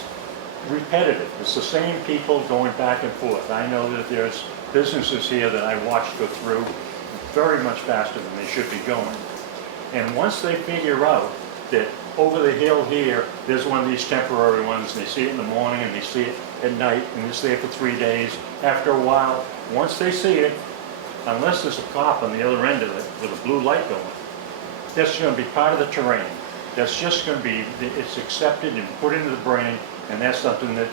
repetitive. It's the same people going back and forth. I know that there's businesses here that I watch go through very much faster than they should be going. And once they figure out that over the hill here, there's one of these temporary ones, and they see it in the morning and they see it at night, and it's there for 3 days. After a while, once they see it, unless there's a cop on the other end of it with a blue light going, that's going to be part of the terrain. That's just going to be, it's accepted and put into the brain, and that's something that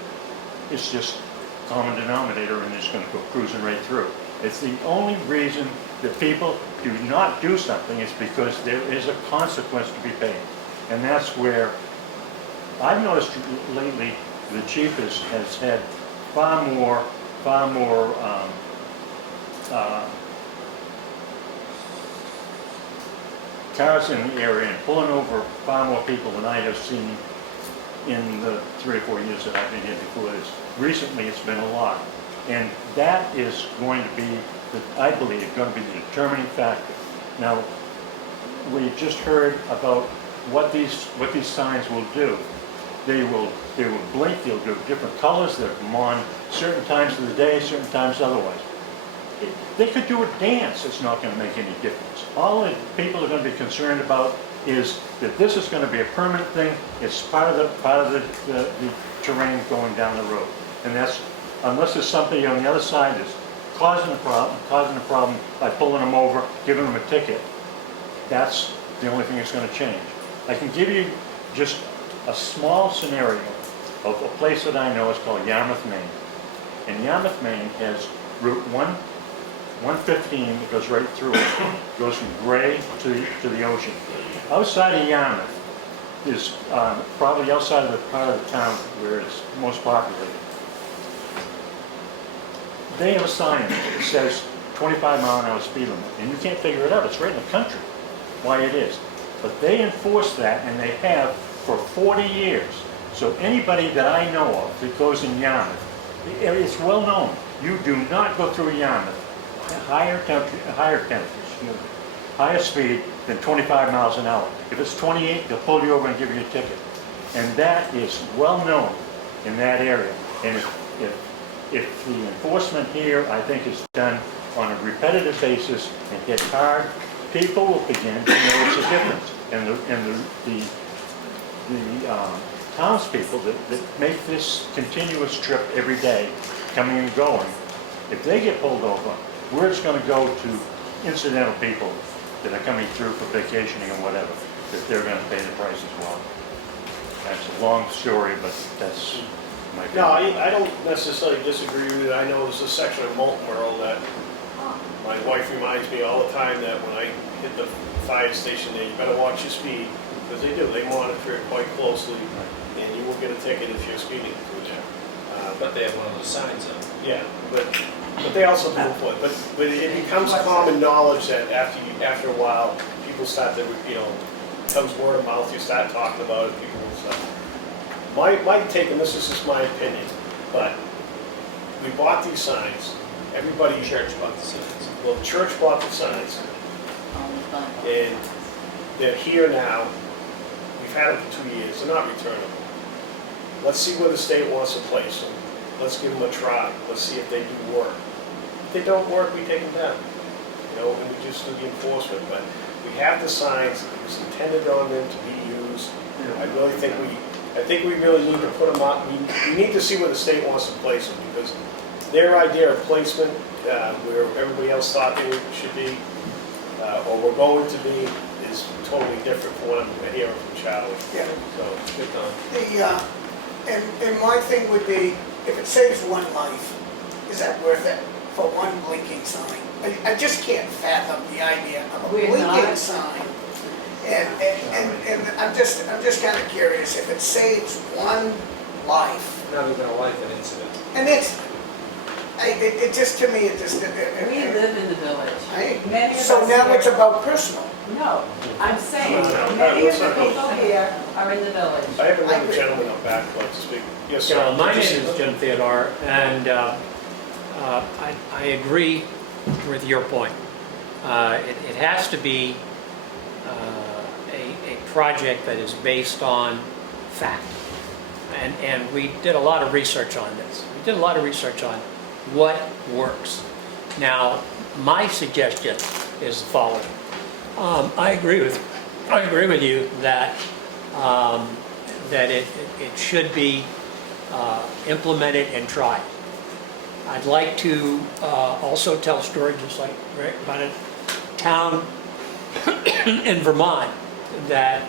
is just common denominator, and it's going to go cruising right through. It's the only reason that people do not do something is because there is a consequence to be paid. And that's where I've noticed lately the chief has had far more cars in the area and pulling over far more people than I have seen in the 3 or 4 years that I've been here before this. Recently, it's been a lot. And that is going to be, I believe, going to be the determining factor. Now, we just heard about what these signs will do. They will blink, they'll do different colors, they'll come on certain times of the day, certain times otherwise. They could do a dance, it's not going to make any difference. All the people are going to be concerned about is that this is going to be a permanent thing, it's part of the terrain going down the road. And that's, unless there's somebody on the other side that's causing a problem by pulling them over, giving them a ticket, that's the only thing that's going to change. I can give you just a small scenario of a place that I know. It's called Yarmouth, Maine. And Yarmouth, Maine has Route 115 that goes right through it. Goes from Gray to the ocean. Outside of Yarmouth is probably outside of the part of the town where it's most populated. They have a sign that says 25-mile-an-hour speed limit, and you can't figure it out. It's right in the country why it is. But they enforce that, and they have for 40 years. So anybody that I know of that goes in Yarmouth, it's well known. You do not go through Yarmouth higher speed than 25 miles an hour. If it's 28, they'll pull you over and give you a ticket. And that is well known in that area. And if the enforcement here, I think, is done on a repetitive basis and hit hard, people will begin to notice a difference. And the townspeople that make this continuous trip every day, coming and going, if they get pulled over, we're just going to go to incidental people that are coming through for vacationing and whatever, that they're going to pay the price as well. That's a long story, but that's my opinion. No, I don't necessarily disagree with it. I know there's a section of Molten World that my wife reminds me all the time that when I hit the fire station there, you better watch your speed, because they do. They monitor it quite closely, and you will get a ticket if you're speeding through there. But they have one of those signs up. Yeah, but they also do it. But it becomes common knowledge that after a while, people start to, comes word of mouth, you start talking about it, people will start. My take, and this is just my opinion, but we bought these signs, everybody. Church bought the signs. Well, the church bought the signs, and they're here now. We've had them for 2 years, they're not returnable. Let's see where the state wants to place them. Let's give them a try. Let's see if they do work. If they don't work, we take them down. And we just do the enforcement. But we have the signs. It was intended on them to be used. I really think we really need to put them up. We need to see where the state wants to place them, because their idea of placement, where everybody else thought they should be, or were going to be, is totally different from what I'm hearing from Charlie. Yeah. So, good on. And my thing would be, if it saves one life, is that worth it for one blinking sign? I just can't fathom the idea of a blinking sign. And I'm just kind of curious, if it saves one life. Not even a life, an incident. And it just, to me, it just. We live in the village. Many of So us now here- it's about personal. No, I'm saying, No, many of the let's not go. people here are in the village. I have another gentleman up back who'd like to speak. Yes, sir. My name is Jim Theodore, and I agree with your point. It has to be a project that is based on fact. And we did a lot of research on this. We did a lot of research on what works. Now, my suggestion is the following. I agree with you that that it should be implemented and tried. I'd like to also tell a story, just like Rick, about a town in Vermont that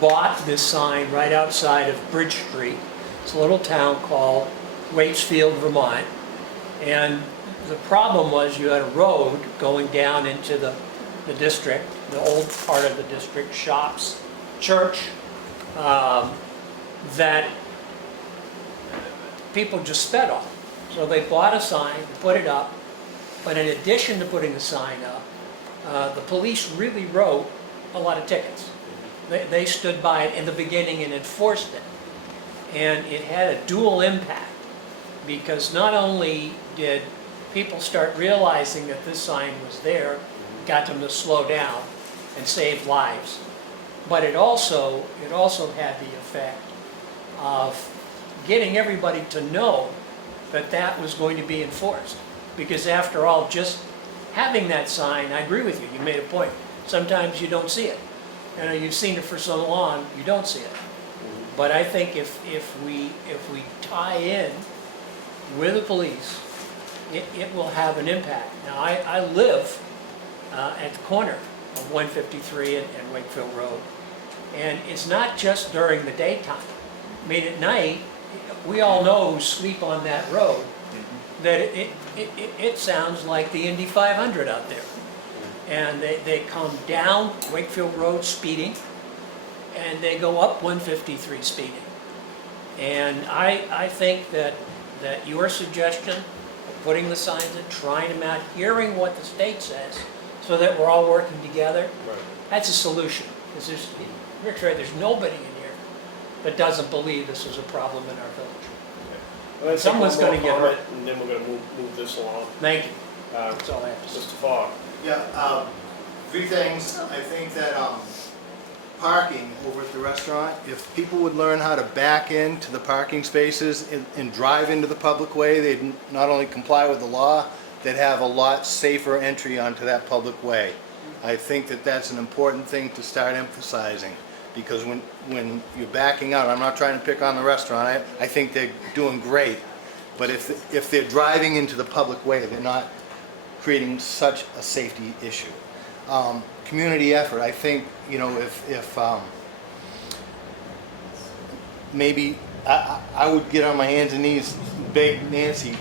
bought this sign right outside of Bridge Street. It's a little town called Wakefield, Vermont, and the problem was you had a road going down into the district, the old part of the district, shops, church, that people just sped on. So they bought a sign, put it up, but in addition to putting the sign up, the police really wrote a lot of tickets. They stood by it in the beginning and enforced it. And it had a dual impact, because not only did people start realizing that this sign was there, got them to slow down and save lives, but it also had the effect of getting everybody to know that that was going to be enforced. Because after all, just having that sign, I agree with you, you made a point. Sometimes you don't see it. You know, you've seen it for so long, you don't see it. But I think if we tie in with the police, it will have an impact. Now, I live at the corner of 153 and Wakefield Road, and it's not just during the daytime. I mean, at night, we all know who sleep on that road, that it sounds like the Indy 500 out there. And they come down Wakefield Road speeding, and they go up 153 speeding. And I think that your suggestion of putting the signs in, trying them out, hearing what the state says, so that we're all working together, that's a solution. Because Rick's right, there's nobody in here that doesn't believe this is a problem in our village. Well, Someone's going gonna get hurt. And then we're going to move this along. Thank you. That's all I have to say. Mr. Fogg. Yeah, three things. I think that parking over at the restaurant, if people would learn how to back into the parking spaces and drive into the public way, they'd not only comply with the law, they'd have a lot safer entry onto that public way. I think that that's an important thing to start emphasizing, because when you're backing out, I'm not trying to pick on the restaurant, I think they're doing great, but if they're driving into the public way, they're not creating such a safety issue. Community effort, I think, you know, if maybe I would get on my hands and knees, beg Nancy,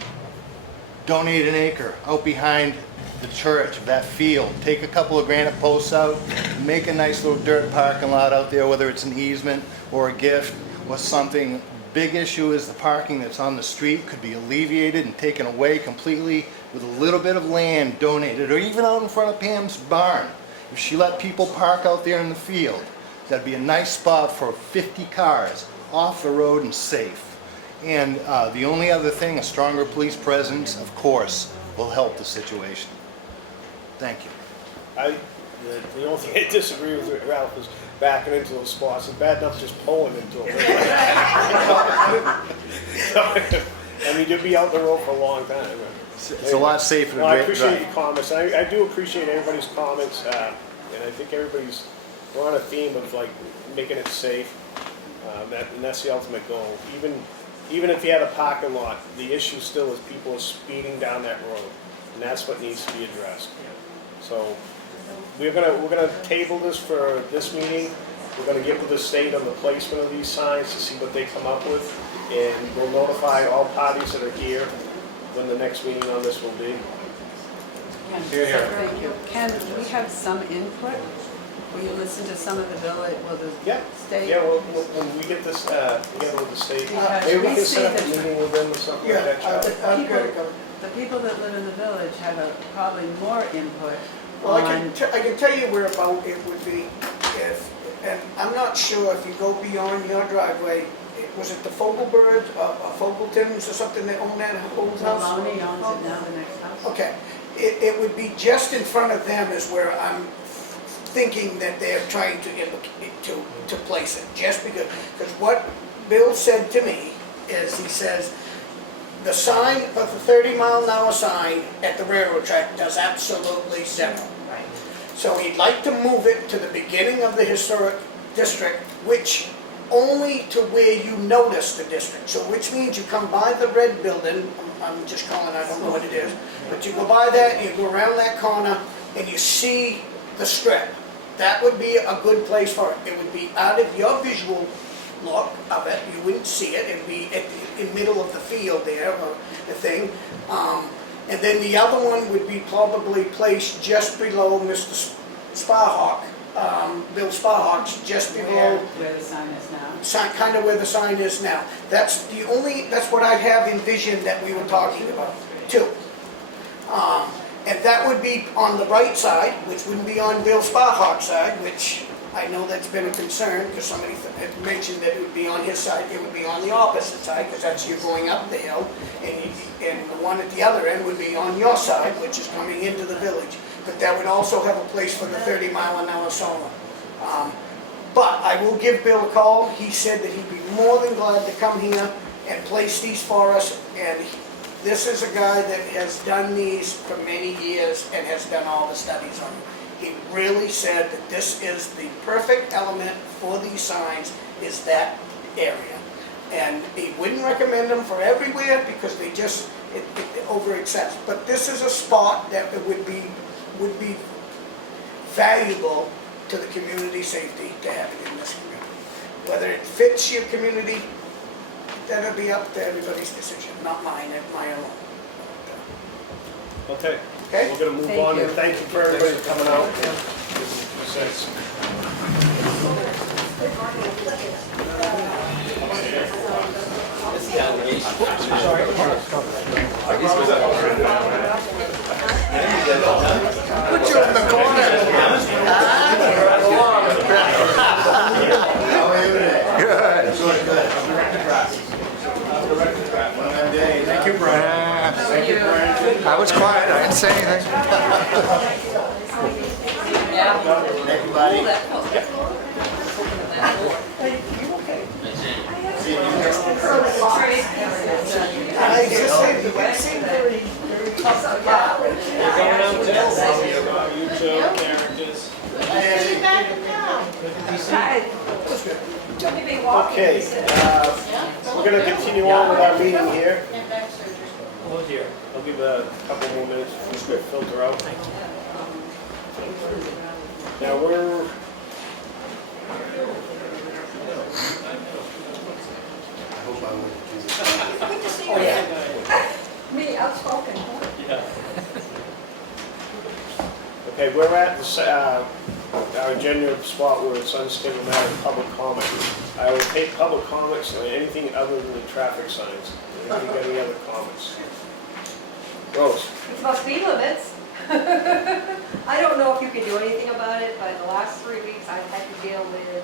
donate an acre out behind the church of that field, take a couple of granite posts out, make a nice little dirt parking lot out there, whether it's an easement or a gift or something. Big issue is the parking that's on the street could be alleviated and taken away completely with a little bit of land donated, or even out in front of Pam's barn. If she let people park out there in the field, that'd be a nice spot for 50 cars off the road and safe. And the only other thing, a stronger police presence, of course, will help the situation. Thank you. The only thing I disagree with Ralph is backing into those spots. It's bad enough just pulling into them. I mean, you'll be out the road for a long time. It's a lot safer to Well, I drive. appreciate your comments. I do appreciate everybody's comments, and I think we're on a theme of like making it safe, and that's the ultimate goal. Even if you had a parking lot, the issue still is people are speeding down that road, and that's what needs to be addressed. So we're gonna table this for this meeting. We're gonna get with the state on the placement of these signs to see what they come up with, and we'll notify all parties that are here when the next meeting on this will be. Ken, Here, here. thank you. Ken, we have some input. Will you listen to some of the village, will the Yeah, state? yeah, well, when we get this together with the state, Because maybe we we can see set up a that- meeting with them or something like that, Charlie. I'm good. The people that live in the village have probably more input Well, I on, can tell you where about it would be if, and I'm not sure if you go beyond your driveway, was it the Fogelbergs, Fogeltons or something that own that old house? Maloney owns it now, the next house. Okay, it would be just in front of them is where I'm thinking that they're trying to place it, just because what Bill said to me is, he says, the sign of the 30-mile-an-hour sign at the railroad track does absolutely zero. Right. So he'd like to move it to the beginning of the historic district, which only to where you notice the district. So which means you come by the red building, I'm just calling, I don't know what it is, but you go by that, you go around that corner, and you see the strip. That would be a good place for it. It would be out of your visual look of it. You wouldn't see it. It would be in the middle of the field there, or the thing. And then the other one would be probably placed just below Mr. Sparhawk, Bill Sparhawk's, just below, Where the sign is now. kind of where the sign is now. That's what I have envisioned that we were talking about, too. And that would be on the right side, which wouldn't be on Bill Sparhawk's side, which I know that's been a concern, because somebody had mentioned that it would be on his side, it would be on the opposite side, because that's you going up the hill, and the one at the other end would be on your side, which is coming into the village. But that would also have a place for the 30-mile-an-hour solar. But I will give Bill a call. He said that he'd be more than glad to come here and place these for us, and this is a guy that has done these for many years and has done all the studies on them. He really said that this is the perfect element for these signs, is that area. And he wouldn't recommend them for everywhere because they just, it over-accepts. But this is a spot that would be valuable to the community safety to have it in this community. Whether it fits your community, that'll be up to everybody's decision, not mine, my own. Okay, Okay? we're gonna move Thank on, you. and thank you for everybody coming out. Put you in the corner. Thank you, Brian. Thank you, Brian. I was quiet, I didn't say anything. Thank you, buddy. I just said, it seemed very tough. We're going out to YouTube characters. See you back in town. Okay, we're gonna continue on with our meeting here. Get back surgery. Oh dear. I'll give a couple more minutes for this to filter out. Now we're, Good to see you. Me, outspoken. okay, we're at our agenda spot where it's unscheduled matter of public comment. I will take public comments on anything other than the traffic signs. If you got any other comments? Rose? It's about speed limits. I don't know if you can do anything about it, but the last 3 weeks I've had to deal with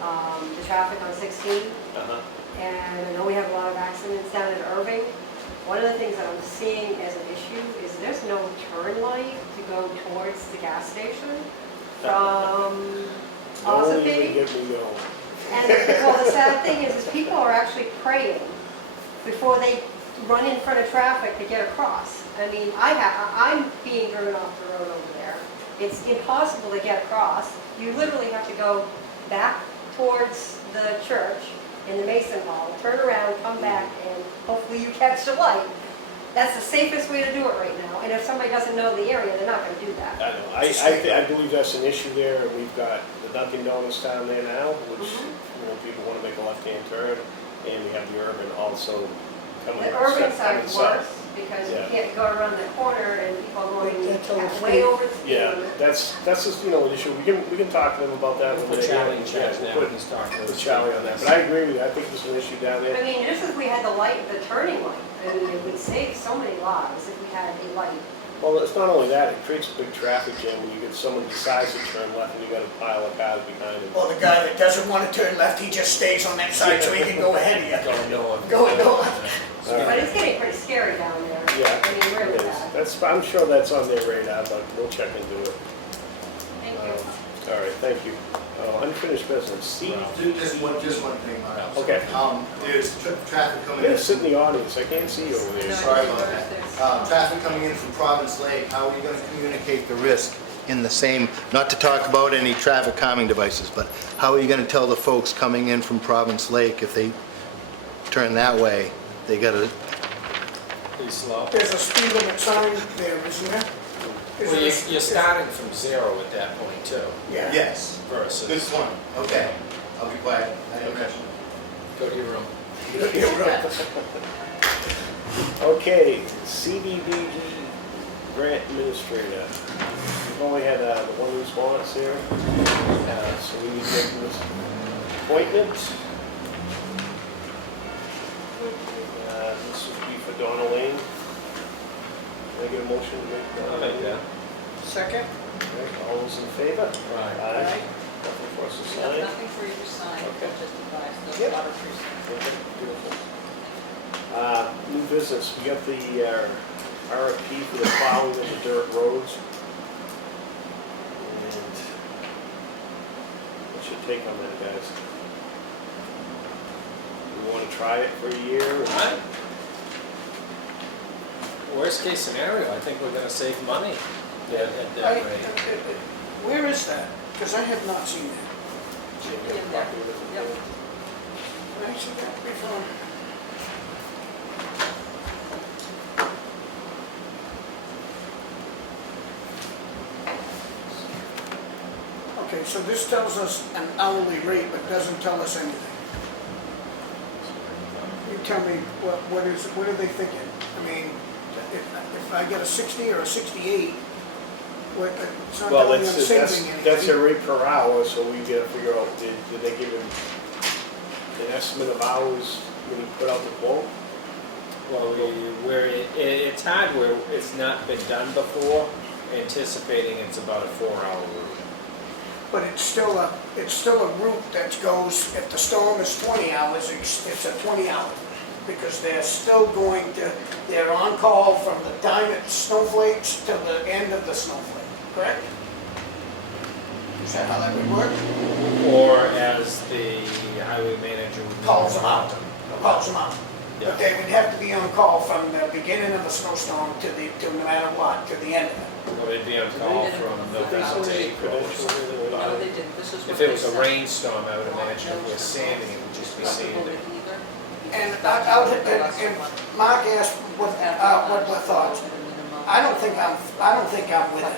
the traffic on 16. Uh-huh. And I know we have a lot of accidents down in Irving. One of the things that I'm seeing as an issue is there's no turn light to go towards the gas station from Don't even Ossipee. get me going. And well, the sad thing is people are actually praying before they run in front of traffic to get across. I mean, I'm being driven off the road over there. It's impossible to get across. You literally have to go back towards the church in the Mason Hall, turn around, come back, and hopefully you catch the light. That's the safest way to do it right now. And if somebody doesn't know the area, they're not going to do that. I know. I believe that's an issue there. We've got the Dunkin' Donuts down there now, which, people want to make a left-hand turn, and we have the Urban also coming. The urban coming side's south. worse because Yeah. you can't go around the corner and people are going That's all way over the speed Yeah, limit. that's just, an issue. We can talk to them about that when Put they're Charlie in here. charge Yeah, now, put- he's talking. With Charlie on that, but I agree with you. I think there's an issue down I there. mean, just if we had the light, the turning light, I mean, it would save so many lives if we had a light. Well, it's not only that, it creates a big traffic jam when you get someone decides to turn left and you got a pile of cars behind them. Or the guy that doesn't want to turn left, he just stays on that side so he can go ahead of you. Going north. Go north. All But right. it's getting pretty scary down there. Yeah, I mean, it really is. bad. I'm sure that's on their radar, but we'll check into it. Thank you. All right, thank you. Unfinished business, C. Just one thing, Miles. Okay. There's traffic I'm coming gonna in. sit in the audience, I can't see you over there. Sorry about that. Traffic coming in from Province Lake, how are you gonna communicate the risk in the same, not to talk about any traffic calming devices, but how are you gonna tell the folks coming in from Province Lake if they turn that way, they gotta, Pretty slow. There's a speed limit sign there, isn't there? Is Well, there you're a- starting from zero at that point too, Yeah. yes, good versus point, okay, I'll be quiet, I have a question. go to your room. You're right. Okay, CDBG grant administrator. We've only had the one response here, so we need to make this appointment. This would be for Donna Lane. Can I get a motion to make Donna I'll make Lane? that. Second? Okay, all those in favor? Right. Aye. Nothing for us to We sign? have nothing for you to sign, Okay. just advise the Yep. water precinct. Okay, beautiful. New business, we got the RFP for the plowing of the dirt roads. And what's your take on that, guys? We want to try it for a year? I- Worst case scenario, I think we're gonna save money at that rate. Where is that? Because I have not seen that. Should be in there. Yep. Can I see that before? Okay, so this tells us an hourly rate, but doesn't tell us anything. You tell me, what are they thinking? I mean, if I get a 60 or a 68, it's not Well, telling me I'm that's saving that's anything. a rate per hour, so we gotta figure out, did they give him an estimate of hours when he put out the quote? Well, it's hard where it's not been done before, anticipating it's about a 4-hour route. But it's still a route that goes, if the storm is 20 hours, it's a 20-hour. Because they're still they're on call from the time it snowflakes to the end of the snowflake, correct? Is that how that would work? Or as the highway manager would. Calls them out. Calls them out. Yeah. But they would have to be on call from the beginning of the snowstorm to no matter what, to the end of it. Or they'd be on call They didn't- from Did they Milton to say April or credentials or something. anything like No, that? they didn't, this is what If they it was a said. rainstorm, I would imagine if we're sanding, it would just be Comfortable sanded. with either? And Mark asked what my thoughts. I don't think I'm with it.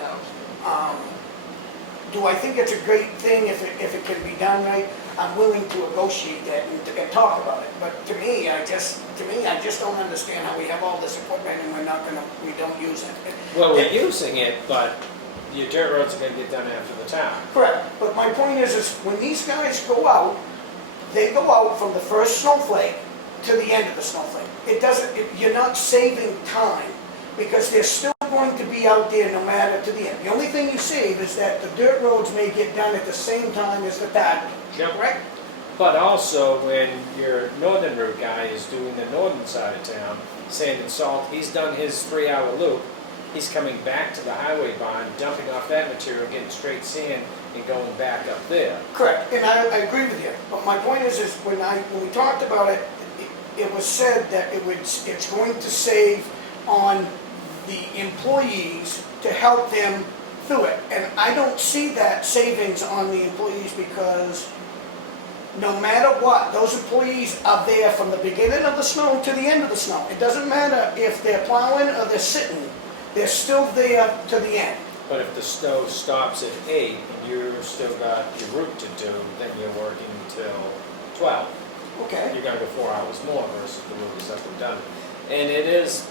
Do I think it's a great thing if it can be done right? I'm willing to negotiate that and talk about it. But to me, I just don't understand how we have all this equipment and we don't use it. Well, we're using it, but your dirt roads are gonna get done after the town. Correct. But my point is when these guys go out, they go out from the first snowflake to the end of the snowflake. You're not saving time because they're still going to be out there no matter to the end. The only thing you save is that the dirt roads may get done at the same time as the pad roads. Yep. Correct? But also, when your northern route guy is doing the northern side of town, sand and salt, he's done his 3-hour loop. He's coming back to the highway barn, dumping off that material, getting straight sand, and going back up there. Correct, and I agree with you. But my point is when we talked about it, it was said that it's going to save on the employees to help them through it. And I don't see that savings on the employees because no matter what, those employees are there from the beginning of the snow to the end of the snow. It doesn't matter if they're plowing or they're sitting, they're still there to the end. But if the snow stops at 8 and you've still got your route to do, then you're working till 12. Okay. You're gonna go 4 hours more versus the route is up and done. And it is,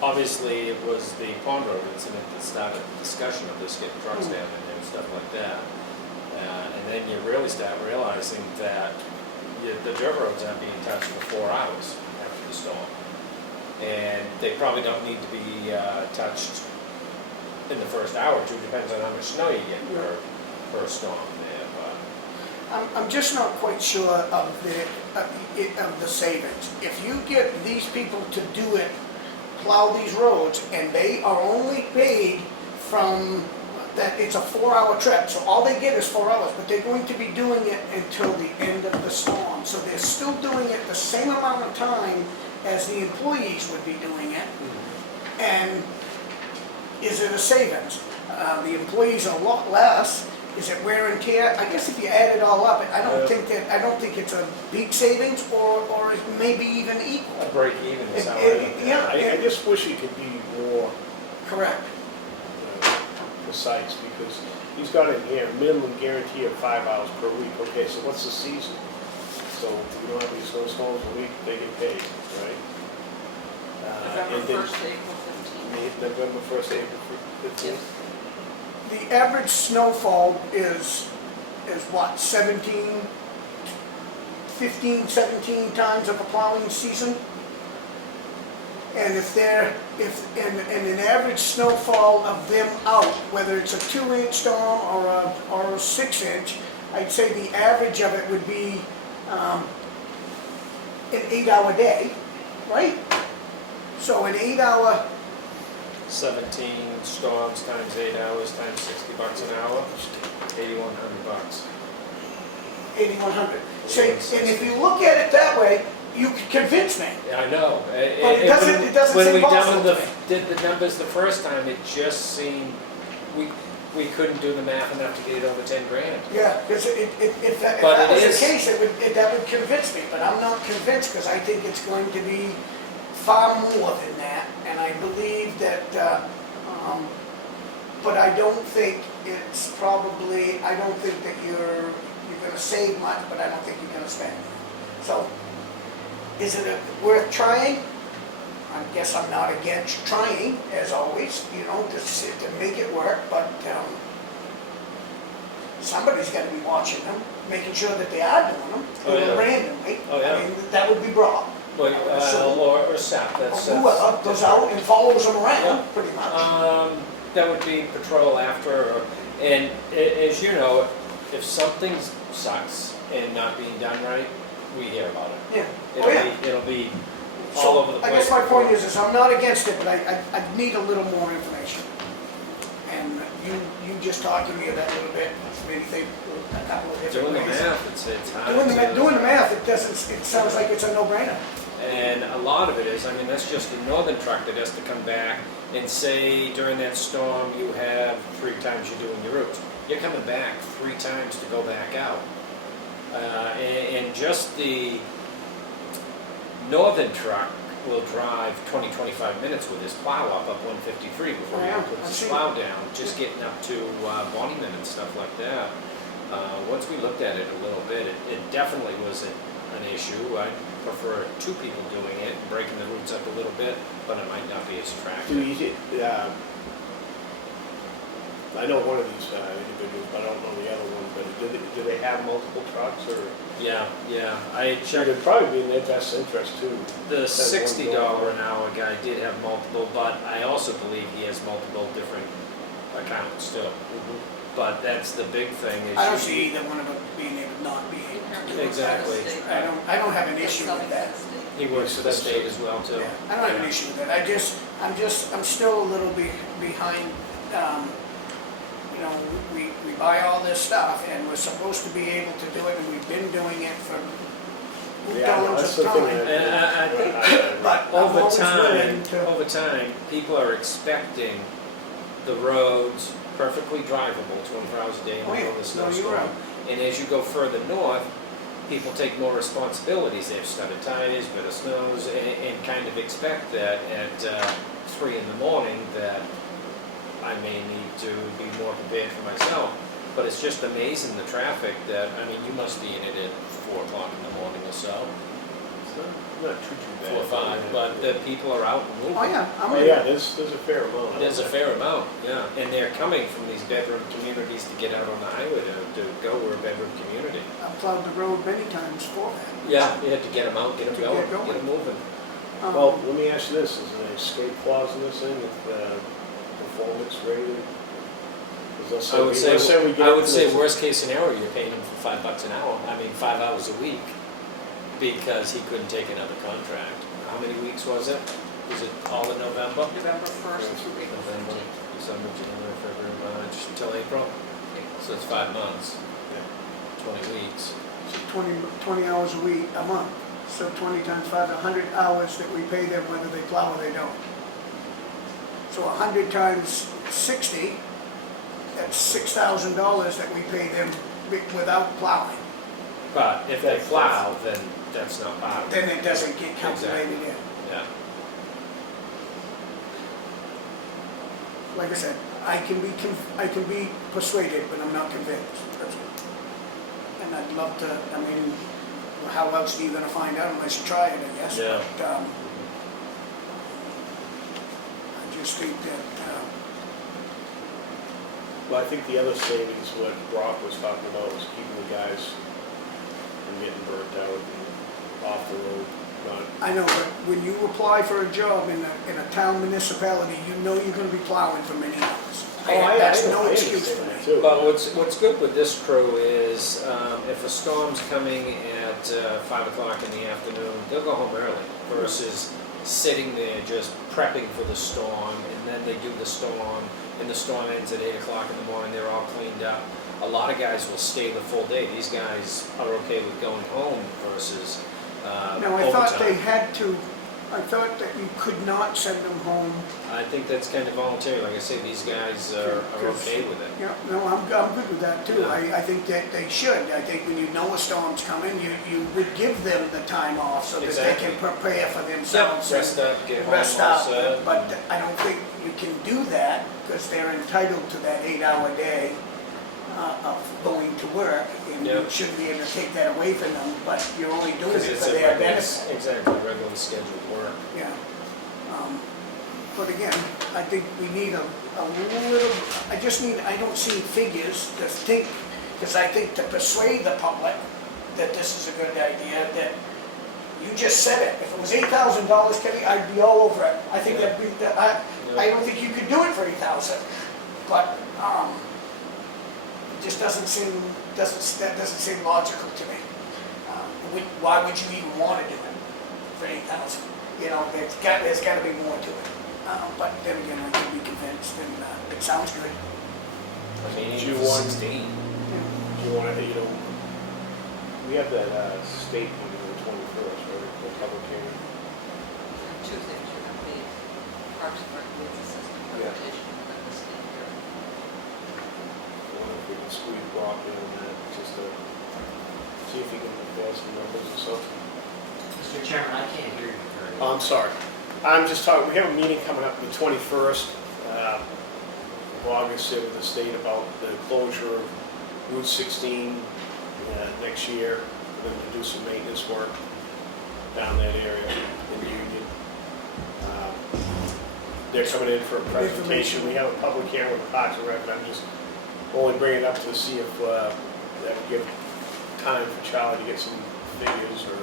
obviously, it was the Pond Road incident that started the discussion of this, getting trucks down in there and stuff like that. And then you really start realizing that the dirt roads aren't being touched for 4 hours after the storm. And they probably don't need to be touched in the first hour or two, depends on how much snow you get per storm there. But I'm just not quite sure of the savings. If you get these people to do it, plow these roads, and they are only paid from that, it's a 4-hour trip, so all they get is 4 hours, but they're going to be doing it until the end of the storm. So they're still doing it the same amount of time as the employees would be doing it. And is it a savings? The employees are a lot less. Is it wear and tear? I guess if you add it all up, I don't think it's a big savings, or it may be even equal. a break even is how I look at it. Yeah. I just wish it could be more Correct. precise, because he's got in here, minimum guarantee of 5 hours per week. Okay, so what's the season? So if you don't have any snowstorms a week, they get paid, right? November and then 1st to April 15th. November 1st, April 15th? Yes. The average snowfall is what, 15, 17 times of a plowing season? And if and an average snowfall of them out, whether it's a 2-inch storm or a 6-inch, I'd say the average of it would be an 8-hour day, right? So an 8-hour, 17 storms times 8 hours times $60 an hour, $8,100. 8,100. Say, and if you look at it that way, you can convince me. Yeah, I know. But it doesn't When seem we possible to me. did the numbers the first time, it just seemed, we couldn't do the math enough to get it over 10 grand. Yeah, because if that But it was is- the case, that would convince me, but I'm not convinced because I think it's going to be far more than that, and I believe that, but I don't think it's probably, I don't think that you're gonna save much, but I don't think you're gonna spend. So, is it worth trying? I guess I'm not against trying, as always, to make it work, but somebody's gotta be watching them, making sure that they are doing them, Oh, yeah. randomly. Oh, yeah. I mean, that would be Rob. Or SAP, Or that's. whoever goes out and follows them around, pretty much. That would be patrol after, and as you know, if something sucks and not being done right, we hear about it. Yeah, oh yeah. It'll be all over the place. I guess my point is I'm not against it, but I need a little more information. And you just talked to me about a little bit, maybe think a couple of different Doing the ways. math, it's hard. Doing the math, it sounds like it's a no-brainer. And a lot of it is, I mean, that's just the northern truck that has to come back and say during that storm you have 3 times you're doing your routes. You're coming back 3 times to go back out. And just the northern truck will drive 20-25 minutes with his plow up 153 before he Yeah, puts I've his seen plow down, just getting up to Bonnyman and stuff like that. Once we looked at it a little bit, it definitely was an issue. I prefer 2 people doing it, breaking the routes up a little bit, but it might not be as attractive. I know one of these individuals, but I don't know the other one, but do they have multiple trucks or? Yeah, I It checked. would probably be in their best interest too. The That's one $60 going. an hour guy did have multiple, but I also believe he has multiple different accounts still. But that's the big thing is. I don't see either one of them being able, not being able to do it. Exactly. I don't have an issue with that. He works for the state as well too. Yeah, I don't have an issue with that. I'm still a little behind, we buy all this stuff and we're supposed to be able to do it and we've been doing it for Yeah, no, tons that's of the thing. time. And I think But I'm over always willing to. time, people are expecting the roads perfectly drivable 24 hours a day in the Oh, yeah. middle of the No, you're snowstorm. right. And as you go further north, people take more responsibilities. They have studded tires, better snows, and kind of expect that at 3 in the morning that I may need to be more prepared for myself. But it's just amazing the traffic that, I mean, you must be in it at 4 o'clock in the morning or so, It's not too bad. 4 or 5, but the people are out and moving. Oh, yeah, I'm Oh, with yeah, you. there's a fair amount. There's a fair amount, yeah, and they're coming from these bedroom communities to get out on the highway to go. We're a bedroom community. I've plowed the road many times for that. Yeah, you had to get them out, get them To going, get going. get them moving. Well, let me ask you this, is there an escape clause in this thing if performance rated? 'Cause I would let's we get I would into say this- worst case scenario, you're paying him for $5 an hour, 5 hours a week, because he couldn't take another contract. How many weeks was it? Was it all in November? November 1st through April November, 15th. December, January, February, March, till April, so it's 5 months, 20 weeks. 20 hours a week, a month. So 20 times 5, 100 hours that we pay them whether they plow or they don't. So 100 times 60, that's $6,000 that we pay them without plowing. But if they plow, then that's not part of it. Then it doesn't get calculated in. Yeah. Like I said, I can be persuaded, but I'm not convinced. And I'd love to, I mean, how else are you gonna find out unless you try it, I guess? Yeah. But, I just think that, Well, I think the other savings, what Brock was talking about, was keeping the guys from getting burnt out and off the road. on it. I know, but when you apply for a job in a town municipality, you know you're gonna be plowing for many hours. That's no excuse for me. Too. But what's good with this crew is, if a storm's coming at 5 o'clock in the afternoon, they'll go home early versus sitting there just prepping for the storm, and then they do the storm, and the storm ends at 8 o'clock in the morning, they're all cleaned up. A lot of guys will stay the full day. These guys are okay with going home versus Now, I thought they overtime. had to, I thought that you could not send them home. I think that's kind of voluntary. Like I say, these guys are okay with it. Yeah, no, I'm good with that too. I think that they should. I think when you know a storm's coming, you would give them the time off so that they can Exactly. prepare for themselves. Yep, rest and up, get home, rest all up. set. But I don't think you can do that because they're entitled to that 8-hour day of going to work. And you Yep. shouldn't be able to take that away from them, but you're only doing Because it it's for a their regular, benefit. exactly, regularly scheduled work. Yeah. But again, I think we need a little, I don't see figures to think, because I think to persuade the public that this is a good idea, that you just said it. If it was $8,000, Kelly, I'd be all over it. I think that'd be, I don't think you could do it for 8,000. But, it just doesn't seem logical to me. Why would you even want to do it for 8,000? You know, there's got to be more to it. But then again, I can be convinced, and it sounds good. I mean, Do you even want- 16. Do you want to, we have that state meeting on the 21st, right, the public hearing? Two things, you have the Parks and Recreation System presentation and the state hearing. I wonder if we can squeeze Brock in on that, just to see if he can prepare some numbers or something. Mr. Chairman, I can't hear you very Oh, well. I'm sorry. I'm just talking, we have a meeting coming up the 21st of August here with the state about the closure of Route 16 next year. We're going to do some maintenance work down that area in Union. They're coming in for a presentation. We have a public hearing with the Parks and Rec, and I'm just only bringing it up to see if that would give time for Charlie to get some figures, or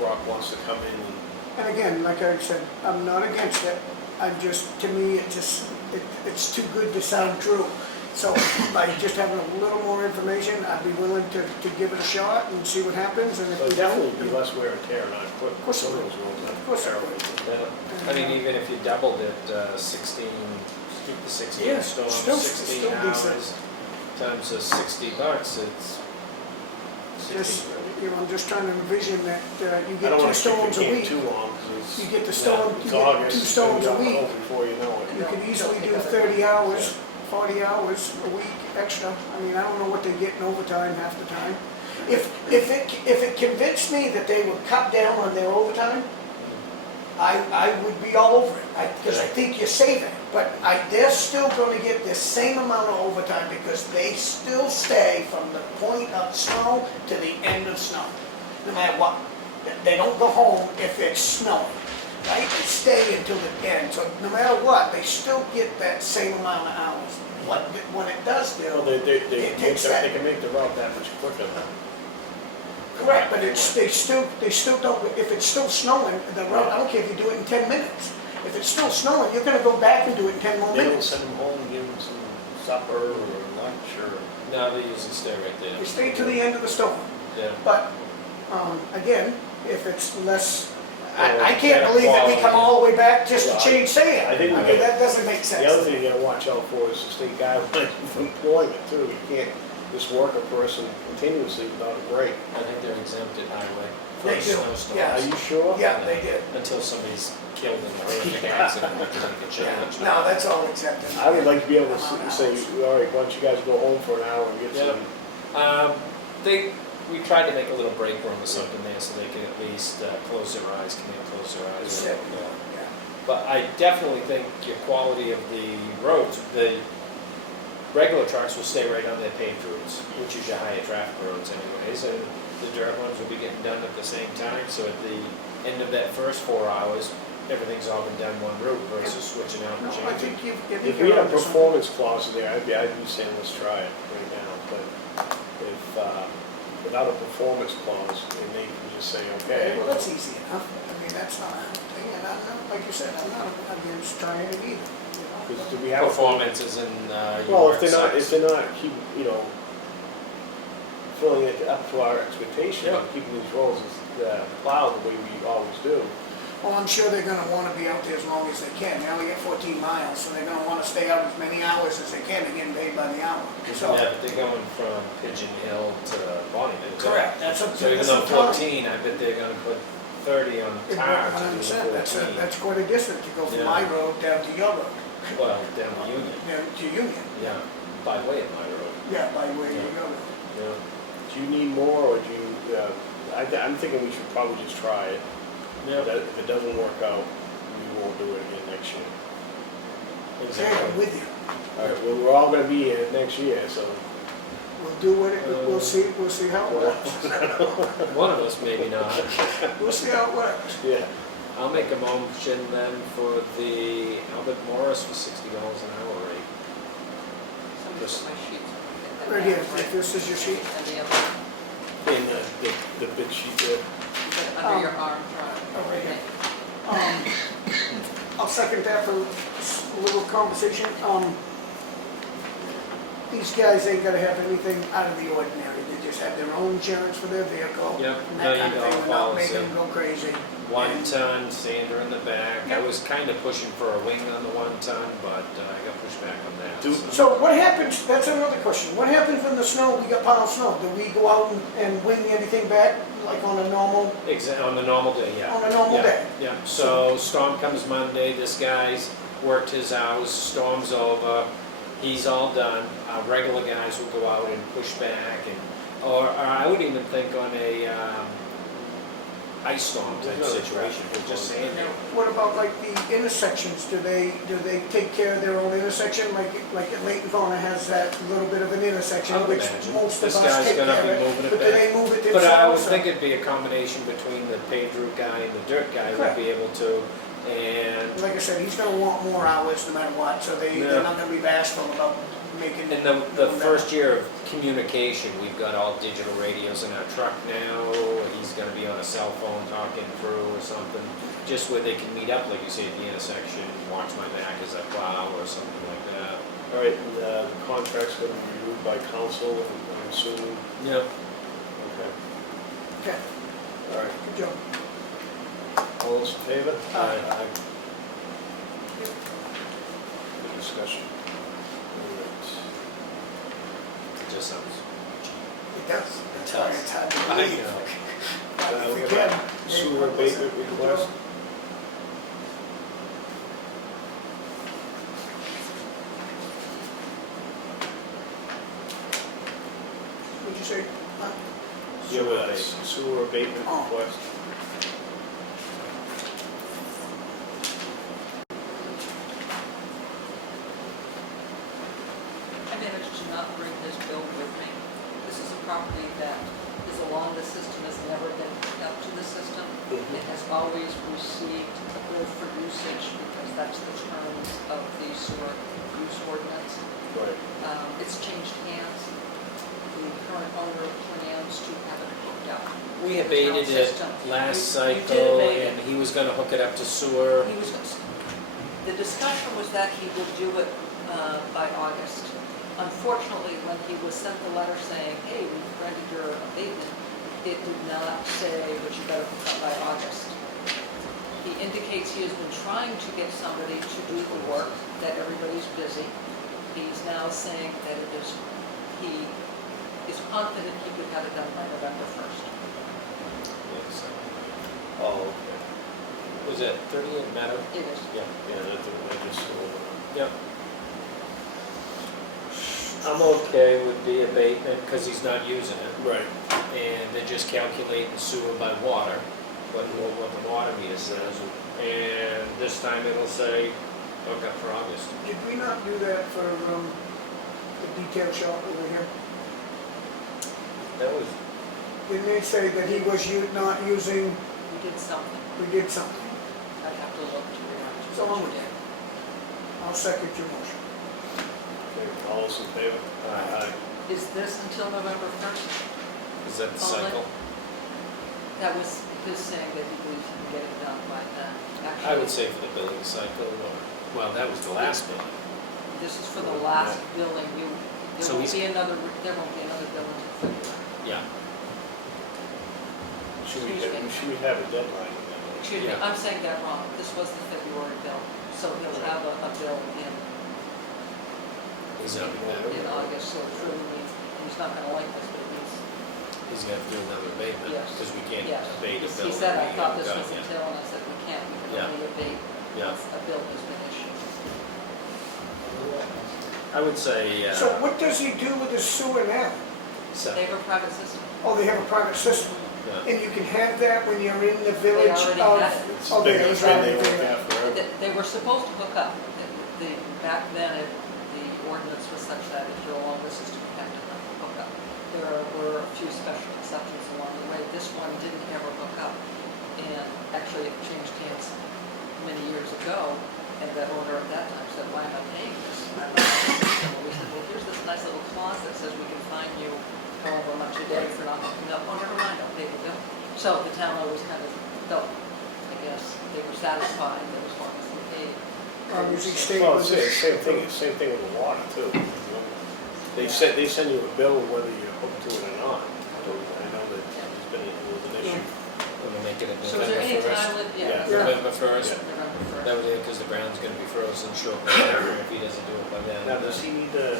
Brock wants to come in and And again, like I said, I'm not against it. To me, it's too good to sound true. So by just having a little more information, I'd be willing to give it a shot and see what happens. And if so we definitely don't, be less wear and tear on equipment. course it Some of will. those roads are Of course it terrible. Yeah. I mean, even if you doubled it, 16, keep the 16 Yeah, storms, still 16 decent. hours, times the $60, it's just, 60. I'm just trying to envision that you I get don't 2 want to keep storms the a camp week. too long, because You get the storm, it's you get August, 2 it's storms a gonna be week. home before you know it. You could easily do 30 hours, 40 hours a week extra. I mean, I don't know what they get in overtime half the time. If it convinced me that they would cut down on their overtime, I would be all over it, because I think you're saving. But they're still gonna get the same amount of overtime because they still stay from the point of snow to the end of snow, no matter what. They don't go home if it's snowing, right? They stay until the end, so no matter what, they still get that same amount of hours. What it does Well, do, they takes that. can make the route that much quicker. correct, but they still don't, if it's still snowing, the road, I don't care if you do it in 10 minutes. If it's still snowing, you're gonna go back and do it in 10 more They don't minutes. send them home, give them some supper or lunch or. No, they usually stay right there. You stay to the end of the storm. Yeah. But, again, if it's less, Well, I can't better believe that we come quality. all the way back just to Well, change sand. I think we mean, gotta- that doesn't make sense. The other thing you gotta watch out for is the state guidelines for employment too. You can't just work a person continuously without a break. I think they're exempted highway for They do, snowstorms. yeah. Are you sure? Yeah, they did. Until somebody's killed in a horrific accident, we can make a change. No, that's all accepted. I would like to be able to Amount of say, hours. all right, why don't you guys go home for an hour and get some. We tried to make a little break room or something there so they can at least close their eyes, come in, close their eyes. Sit. Yeah. Yeah. But I definitely think your quality of the roads, the regular trucks will stay right on their paved roads, which is your higher traffic roads anyways, and the dirt ones will be getting done at the same time, so at the end of that first 4 hours, everything's all been done one route versus switching out No, and I changing. think If we had a performance clause in there, I'd be saying let's try it right now, but if without a performance clause, and they can just say, okay. Well, that's easy enough. I mean, that's not a thing, and I'm not, like you said, I'm not against trying it either, you know? Because do we have? Performance is in, Well, your if they're not keep, filling it up to our expectation, Yeah. keeping these roads plowed the way we always do. Well, I'm sure they're gonna wanna be out there as long as they can. They only get 14 miles, so they're gonna wanna stay out as many hours as they can. They're getting paid by the hour. So, Yeah, but they're going from Pigeon Hill to Bonnyville. correct, that's up to. So even that's though up to them. 14, I bet they're gonna put 30 on the tar to do 100%, that's 14. that's quite a distance to go from Yeah. my road down to your road, Well, down the Union, down to Union. yeah, by way of my road. Yeah, by way Yeah. you go. Yeah. Do you need more, or do you, I'm thinking we should probably just try it. If it doesn't work out, we won't do it again next year. Okay, I'm with you. All right, well, we're all gonna be in it next year, so. We'll do what it, we'll see how it works. One of us, maybe not. We'll see how it works. Yeah. I'll make a motion then for the Albert Morris for $60 an hour rate. Somebody Just- put my sheets. Right here, if this is your sheet. And the other, In the bid sheet there. under your arm, drive. Oh, right here. I'll second that for a little conversation. These guys ain't gonna have anything out of the ordinary. They just have their own insurance for their vehicle. Yep, And that kind of $1 thing, without policy. making them go crazy. 1 ton, sander in the back. I Yep. was kind of pushing for a wing on the 1 ton, but I got pushed back on that. So what happens, that's another question, what happens when the snow, we got pile of snow? Do we go out and wing anything back, like on a normal, On the normal day, yeah. on a normal Yeah, day? Yeah, so storm comes Monday, this guy's worked his hours, storm's over, he's all done. Our regular guys will go out and push back, or I would even think on a ice storm type situation, we're just saying. What about like the intersections? Do they take care of their own intersection? Like at Layton Corner has that little bit of an intersection, I would which imagine. most of This us guy's take gonna care be of. moving it But do back. they move it But I would themselves? think it'd be a combination between the paved route guy and the dirt guy would be able to, and Like I said, he's gonna want more hours no matter what, so they're Yeah. not gonna be bashful about making. in the first year of communication, we've got all digital radios in our truck now. He's gonna be on a cell phone talking through or something, just where they can meet up, like you say, at the intersection, watch my back as I plow or something like that. All right, and the contract's gonna be reviewed by council, I'm assuming. Yeah. Okay. Okay, All right, good job. all those in favor? Aye. Good discussion. All right. It just sounds. It does. That's It why does. it's hard to I believe. know. If we We can. have sewer abatement request. What'd you say? Huh? Sewer abatement Oh. request. I managed to not bring this bill with me. This is a property that is along the system, has never been hooked up to the system. It has always received a bill for usage because that's the terms of the sewer use ordinance. Right. It's changed hands. The current owner plans to have it hooked up. We to the town abated it system. last You did cycle, abate it. and he was gonna hook it up to sewer. He was, the discussion was that he would do it by August. Unfortunately, when he was sent the letter saying, hey, we've granted your abatement, it did not say, but you better hook up by August. He indicates he has been trying to get somebody to do the work, that everybody's busy. He's now saying that he is confident he could have it done by November 1st. Oh, okay. Was it 38 Meadow? It is. Yeah. Yeah, that's what I just saw. Yep. I'm okay with the abatement because he's not using it. Right. And they're just calculating sewer by water, what the water meter says. And this time it'll say, hook up for August. Did we not do that for the detail shop over here? That was, Didn't they say that he was not using, We did something. we did something? I'd have to look to remember. So I'm with you. I'll second your motion. Okay, all those in favor? Aye. Is this until November 1st? Is that the Only- cycle? That was his saying that he believes he can get it done by then. I would say for the building cycle, or, well, that was the last building. This is for the last building, So there won't he's- be another building until February. Yeah. Should we have a deadline? Excuse me, Yeah. I'm saying that wrong, this was the February bill, so he'll have a bill He's not in August, so it really means, he's not gonna like this, but it means, He's gonna have to do another abatement, Yes. because we can't yes. abate a bill. He said, I that we thought haven't this done was yet." until, and I said, we can't, we can Yeah. only abate Yeah. once a bill has been issued. I would say, So what does he do with his sewer now? They have a private system. Oh, they have a private system, yeah. and you can have that when you're in the village of... already had it. Oh, they Been already they work there. out forever. They were supposed to hook up. Back then, the ordinance was such that if you're along the system, you have to hook up. There were a few special exceptions along the way. This one didn't ever hook up. And actually, it changed hands many years ago, and that owner at that time said, why am I paying this? And we said, well, here's this nice little clause that says we can fine you however much a day for not hooking up. Oh, never mind, I'll pay the bill. So the town always kind of felt, I guess, they were satisfied that as long as they paid. Usually state Well, was it's the same thing with the water too. They send you a bill whether you're hooked to it or not. So I know that there's been an issue. We'll make it a So is there any November time, first. yeah, Yeah. November first. Yeah. November first? That was it, because the ground's gonna be frozen shortly after, if he doesn't do it by then. Now, does he need to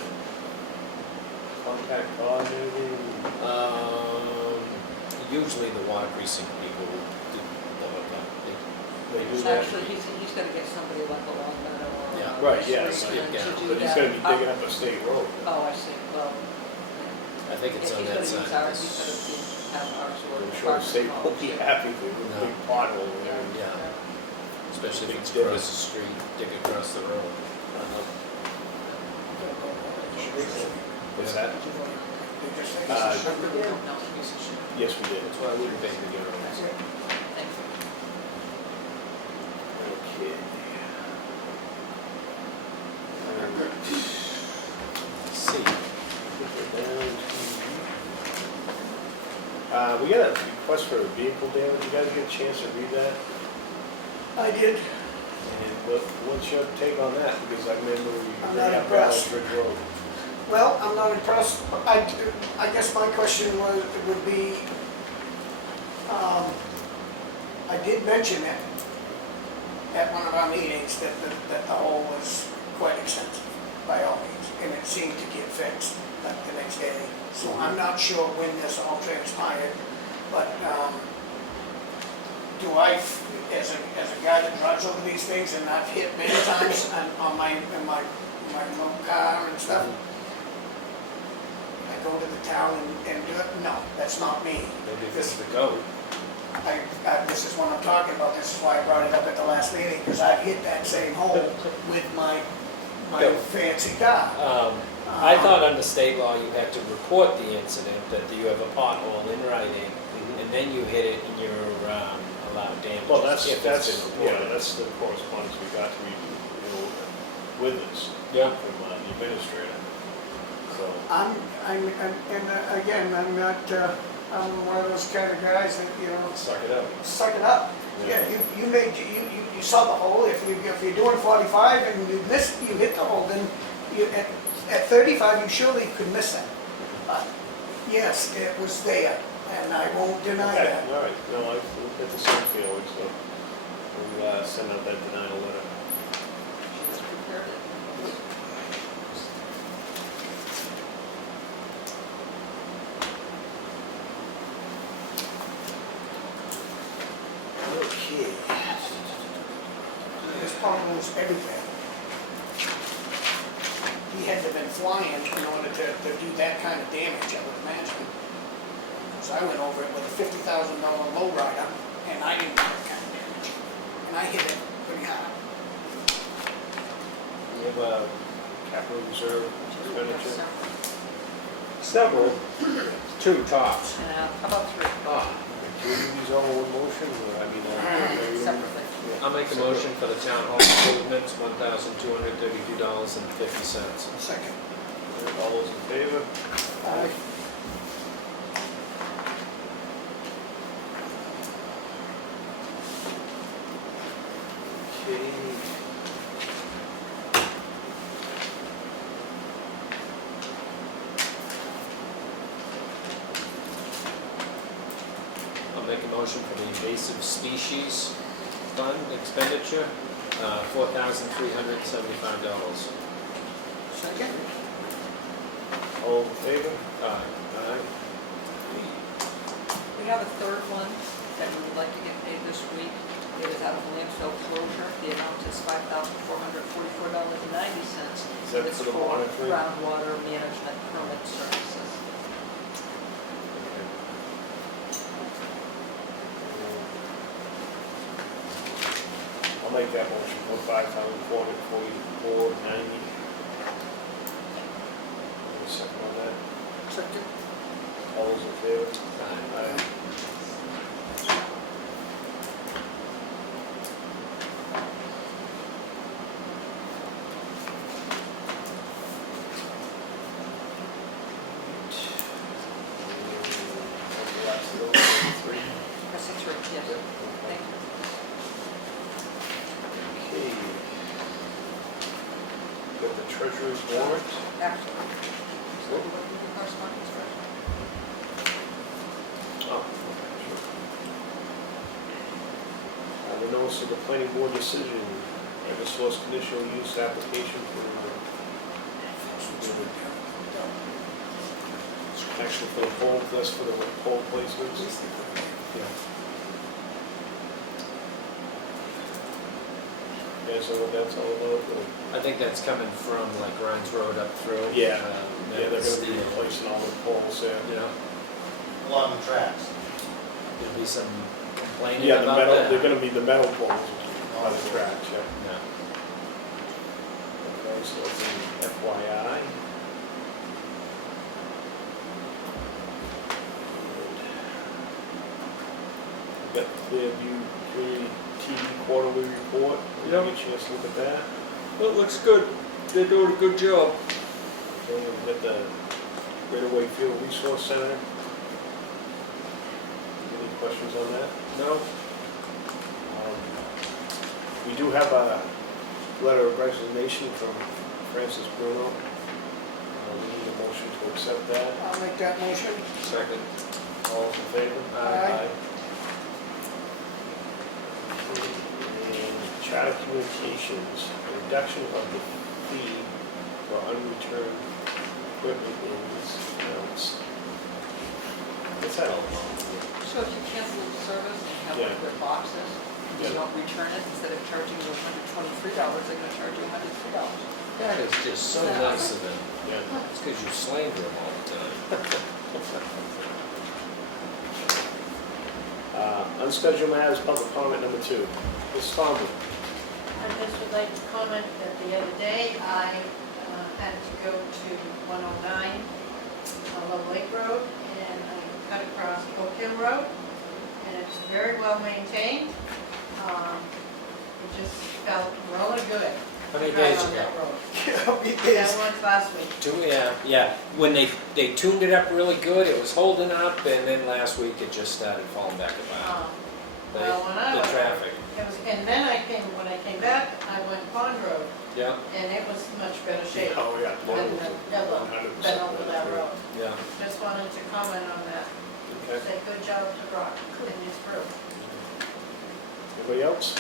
contact Todd or anything? Usually the water precinct people will do the hookup. They do that. Actually, he's gonna get somebody like a Long Meadow or. Yeah. Right, yeah, Selectmen yeah, to do But he's that. gonna be digging up a state road. Oh, I see, well. I think it's on that side. He's gonna have our sort I'm of. sure the state won't be happy with a No. big pothole there. Yeah, especially if it's Big across the street, dig across the road. What's that? They just say- Uh, I really don't know. Yes, we did. That's why I wouldn't pay the euros. Thank you. Okay. See, We got a request for a vehicle damage. You guys get a chance to read that? I did. And what's your take on that? Because I remember we I'm bring not up impressed. Ridge Road. Well, I'm not impressed. I guess my question would be, I did mention it at one of our meetings that the hole was quite extensive by all means, and it seemed to get fixed like the next day. So I'm not sure when this all transpired, but do I, as a guy that drives over these things, and I've hit many times on my little car and stuff, I go to the town and do it? No, that's not me. maybe This, it's the goat. this is what I'm talking about, this is why I brought it up at the last meeting, because I've hit that same hole with my Go. fancy car. I thought under state law you had to report the incident, that you have a pothole in writing, and then you hit it and you're allowed damages. Well, that's if it's been reported. that's the correspondence we got to read, with this Yeah. from the administrator. So, Again, I'm not, I'm one of those kind of guys that, suck it up. suck it up. Yeah, you saw the hole, if you're doing 45 and you hit the hole, then at 35, you surely could miss that. But yes, it was there, and I won't deny Okay, that. all right, no, I get the same feeling, so we'll send out that denial letter. She just prepared it. Okay. This problem was everywhere. He had to have been flying in order to do that kind of damage, I would imagine. So I went over it with a $50,000 lowrider, and I didn't do that kind of damage. And I hit it pretty hard. We have a capital reserve expenditure. Several, two tops. How about three? Do we do these all in one motion, or, I mean, Separately. I'll make a motion for the town hall improvements, $1,232.50. Second. All those in favor? motion for the invasive species fund expenditure, $4,375. Second? All in favor? Aye. Aye. We have a third one that we would like to get paid this week. It is out of landfill closure. The amount is $5,444.90. Is that It's for the for monitoring? groundwater management permit services. I'll make that motion for $5,444.90. Second on that. Second. All those in favor? Aye. Three. That's a three, yes. Thank you. Okay. Got the treasurer's warrant. Actually, so we're going to do correspondence first. Oh, okay, sure. The notice of the planning board decision, Eversource conditional use application for actually for the pole, that's for the pole placements. Yeah. You guys know what that's all about? or- I think that's coming from like Grimes Road up through. Yeah. that Yeah, they're was gonna be the- replacing all the poles there. You know, Along the tracks. there'll be some complaining Yeah, the about metal, that. they're gonna be the metal poles by the tracks, yeah. Yeah. Okay, so it's an FYI. Got the Clearview Community TV quarterly report. Did you get a chance to look at that? It looks good. They're doing a good job. Okay, we got the Greater Wakefield Resource Center. Any questions on that? No? We do have a letter of resignation from Francis Bruno. We need a motion to accept that. I'll make that motion. Second. All those in favor? Aye. And Charter Communications, reduction of the fee for unreturned equipment is announced. What's that all about? So if you cancel the service and have Yeah. one of their boxes, Yeah. you don't return it, instead of charging you $123, they're gonna charge you $103. That is just so nice of them. Yeah. It's because you slander them all the time. Unscheduled matters, public comment number 2. Ms. Tomlin. I just would like to comment that the other day, I had to go to 109 Low Lake Road, and I cut across Oak Hill Road, and it's very well maintained. It just felt really good. How many to drive days on ago? that road. It That is. was last week. Yeah. When they tuned it up really good, it was holding up, and then last week it just started falling back apart. Well, when I The was, traffic. and then when I came back, I went Pond Road, Yeah, and it was much better shape Oh, yeah. than the yellow, 100% than over that road. yeah. Just wanted to comment on that. Okay. Say good job to Brock, and his crew. Anybody else?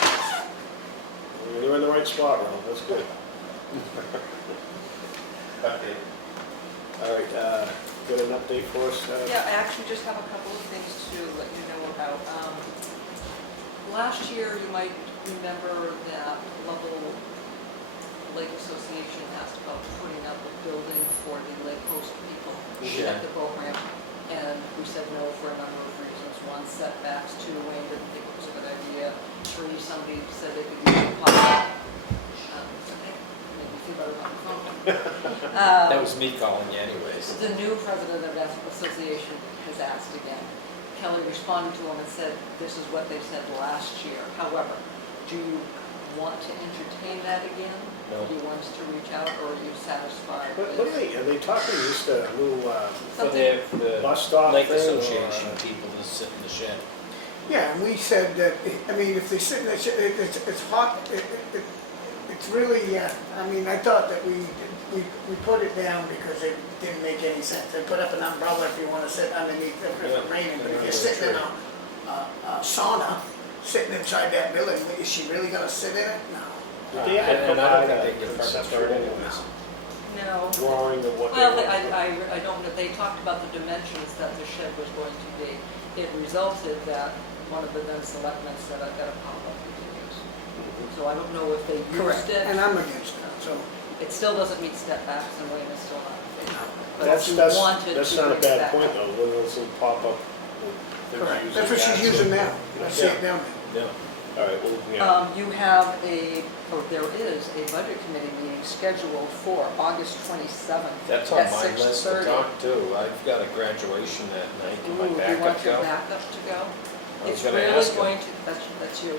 You're in the right spot, Ron, that's good. Okay. All right, got an update for us? Yeah, I actually just have a couple of things to let you know about. Last year, you might remember that Lovell Lake Association asked about putting up a building for the Lake Coast people who Sure. had the program. And we said no for a number of reasons. One, setbacks. Two, Wayne didn't think it was a good idea. Three, somebody said they could use the pot. Made me feel better about the phone. That was me calling you anyways. The new president of that association has asked again. Kelley responded to him and said, this is what they said last year. However, do you want to entertain that again? No. Do you want us to reach out, or are you satisfied What with? are they talking just a little For the bus stop Lake thing, or, Association people that sit in the shed. Yeah, and we said that, I mean, if they sit in the, it's hot, it's really, I mean, I thought that we put it down because it didn't make any sense. They put up an umbrella if you want to sit underneath if it's Yeah. raining, but if Yeah, you're sitting in a sauna sitting inside that building. Is she really gonna sit in it? No. Did they ever And I don't provide think they a get permits for it conceptual anyways. No. drawing of what they Well, were? I don't know, they talked about the dimensions that the shed was going to be. It resulted that one of the then selectmen said, I've got a pop-up you can use. So I don't know if they Correct, used it. and I'm against that, so. It still doesn't meet step backs and Wayne is still not in favor. But That's, if you that's, wanted that's to not a bring it bad back point up. though, when those little pop-up. Correct, that's what she's using now. I see it down there. Yeah, all right, well, yeah. You have there is a budget committee meeting scheduled for August 27th That's on at my list to 6:30. talk to. I've got a graduation that night. Can my Ooh, you backup want your go? backup to go? I was It's gonna really ask him. going to, that's you.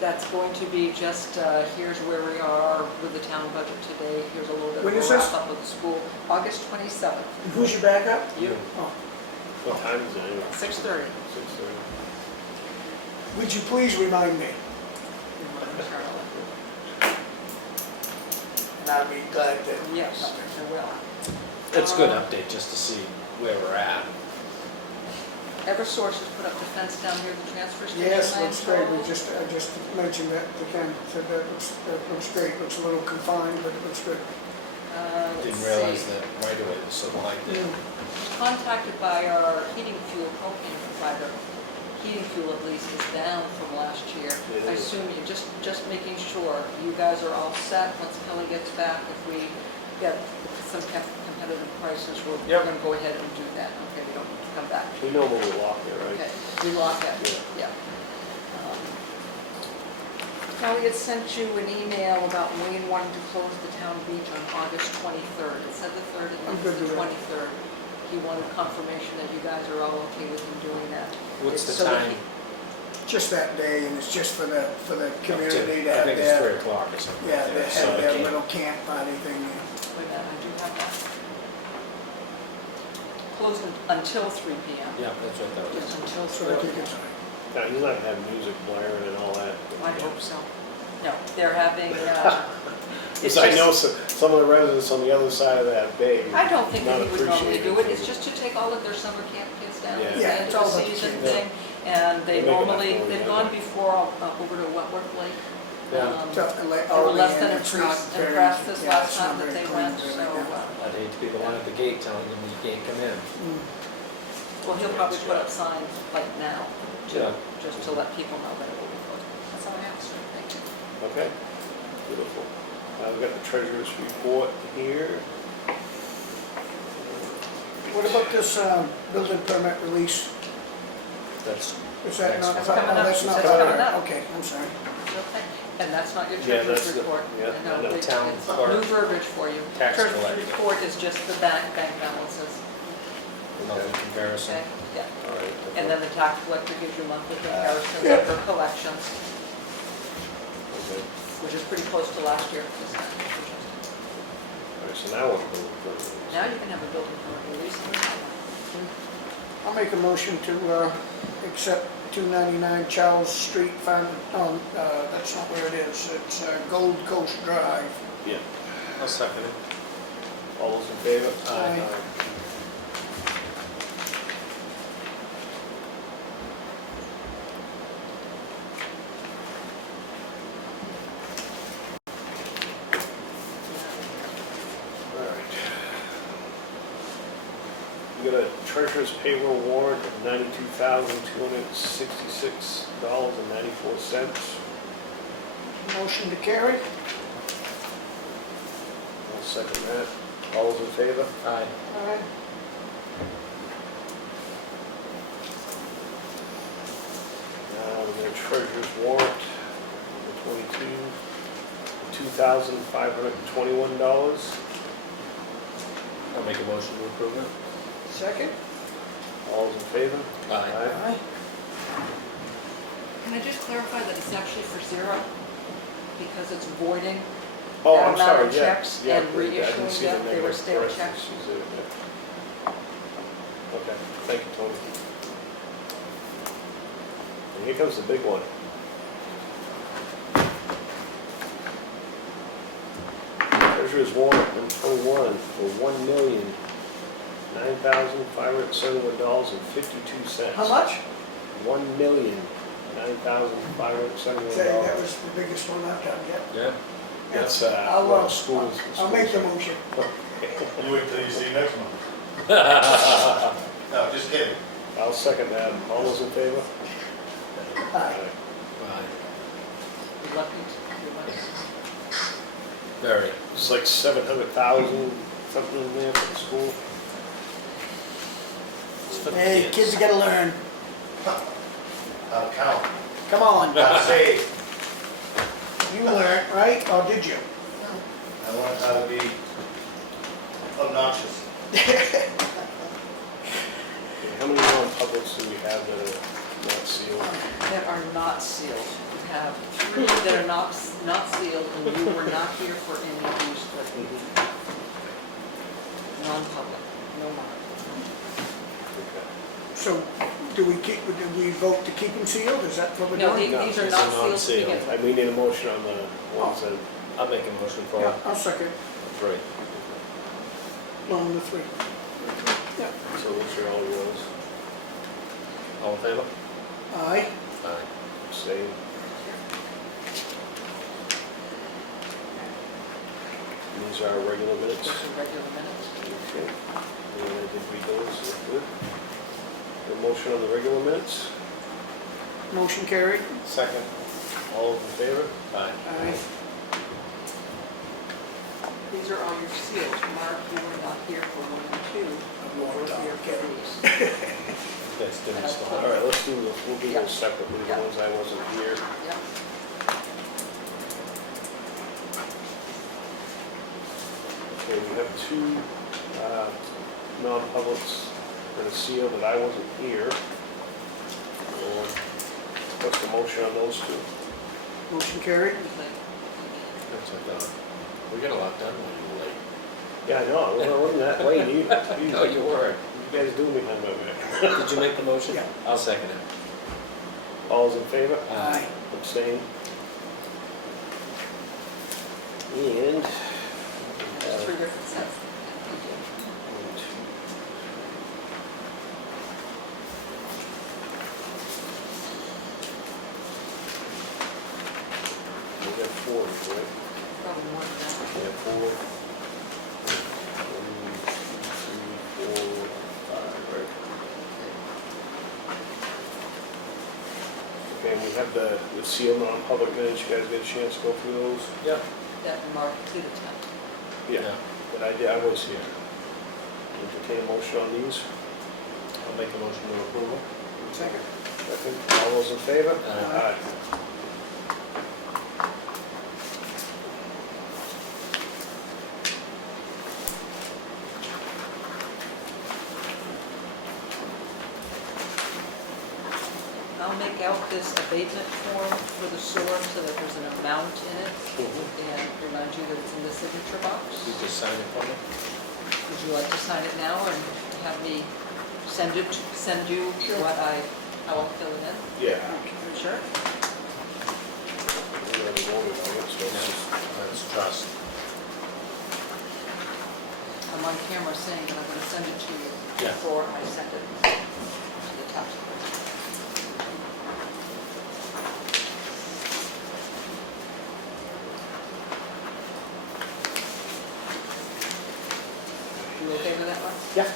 That's going to be just, here's where we are with the town budget today. Here's a little bit of When a is this? wrap up of the school. August 27th. And who's your backup? You, Oh. What time is it anyway? 6:30. 6:30. Would you please remind me? And I'll be glad to. Yes, I will. It's a good update just to see where we're at. Eversource has put up the fence down here at the transfer station. Yes, I am looks great. told. I just mentioned that to Ken. Said that looks great. Looks a little confined, but it looks good. Let's Didn't realize see. that right away was so wide there. Contacted by our heating fuel propane provider. Heating fuel at least is down from last year. It I is. assume you just making sure you guys are all set once Kelly gets back. If we get some competitive prices, we're Yep. gonna go ahead and do that. Okay, we don't need to come back. We know when we lock it, right? Okay, we lock it, yeah. Kelly had sent you an email about Wayne wanting to close the town beach on August 23rd. It said the 3rd, I'm and good it's the with that. 23rd. He wanted confirmation that you guys are all okay with him doing that. What's the So that time? he- Just that day, and it's just for the community to I have think it's their, 3 o'clock or something. yeah, like they that, so have I their can't- little camp party thing. Wait a minute, I do have that. Closed until 3 PM. Yeah, that's what that Just was. until So 3 I think PM. it's, Now, he's not gonna have music blaring and all that. I hope so. No, they're having, it's Because I know just, some of the residents on the other side of that bay. I don't think that not he would normally appreciating do it. It's just to take all of their summer camp kids down Yeah. at Yeah, the end it's of all the about the season kids. thing. And they They make enough normally, noise, they've yeah. gone before over to Wentworth Lake. Yeah. They were less than impressed this last time that they went, so, I'd hate to be the one at the gate telling them you can't come in. well, he'll probably put up signs like now, Yeah. just to let people know that it will be closed. That's all I have, sir. Thank you. Okay, beautiful. We've got the treasurer's report here. what about this building permit release? That's, Is that not? That's coming up. Oh, that's not. That's coming up. Okay, I'm sorry. Okay. And that's not your Yeah, treasurer's that's the- report. yeah, No, no, it's town it's clerk. new verbiage for you. Tax Treasurer's collector. report is just the bank balances, another comparison. okay? Yeah. All right. And then the tax collector gives you monthly comparisons Yeah. of her collections, Okay. which is pretty close to last year. All right, so now what do we do? Now you can have a building permit release. I'll make a motion to accept 299 Charles Street, that's not where it is. It's Gold Coast Drive. Yeah. I'll second it. All those in favor? Aye. All right. We got a treasurer's payroll warrant of $92,266.94. Motion to carry? I'll second that. All those in favor? Aye. Aye. Now, we got a treasurer's warrant for $2,521. I'll make a motion to approve it. Second? All those in favor? Aye. Can I just clarify that it's actually for zero? Because it's voiding Oh, that I'm amount sorry, of yeah. checks Yeah, and I didn't reissuing see the them? They were negative stale checks? parentheses there, yeah. Okay, thank you, Tony. And here comes the big one. Treasurer's warrant, 121, for $1,009,571.52. How much? $1,009,571. Say, that was the biggest one I've done yet. Yeah. That's, I'll, well, schools. I'll make the motion. You wait till you see next month. No, just kidding. I'll second that. All those in favor? Aye. You're lucky, you're lucky. Very. It's like 700,000 something in there for the school. It's for the Hey, kids gotta learn. Count. Come on. Say, You learned, right? Or did you? I learned how to be obnoxious. Okay, how many non-publics do we have that are not sealed? That are not sealed. We have 3 that are not sealed, and you were not here for any of these, but non-public, no more. So, do we vote to keep them sealed? Is that what we're No, doing? these are These not are sealed to non-sealed. begin with. We need a motion on the ones that, I'll make a motion for Yeah, I'll second. 3. On the 3. so which are all yours? All in favor? Aye. Aye. Same. These are regular minutes. Those are regular minutes. Okay. And I did read those, so good. The motion on the regular minutes? Motion carried. Second. All in favor? Aye. Aye. These are all your sealed. Mark, you were not here for 1 and 2. You were here for these. That's different stuff. All right, let's do those, we'll do those separately, the Yeah. ones I wasn't here. Yep. Okay, we have 2 non-publics that are sealed that I wasn't here. What's the motion on those 2? Motion carried. That's like, we got a lot done when you were late. Yeah, I know, I wasn't that late, you No, you weren't. guys do me behind my back. Did you make the motion? Yeah. I'll second it. All's in favor? Aye. Abstain? And... There's 3 different sets. We got 4, right? Probably more than that. Yeah, 4. 1, 2, 3, 4, 5, right? Okay, and we have the sealed non-public minutes, you guys get a chance to go through those? Yeah. That Mark did attempt. Yeah. But I was here. Entertain a motion on these? I'll make a motion to approve. Second. Second, all those in favor? Aye. I'll make out this abatement form for the sewer so that there's an amount in it and remind you that it's in the signature box. You just sign it for me? Would you like to sign it now or have me send you what how I'll fill it in? Yeah. Sure. We already voted on it, so it's just- That's trust. I'm on camera saying that I'm going to send it to you Yeah. before I send it to the tax collector. You okay with that one? Yeah.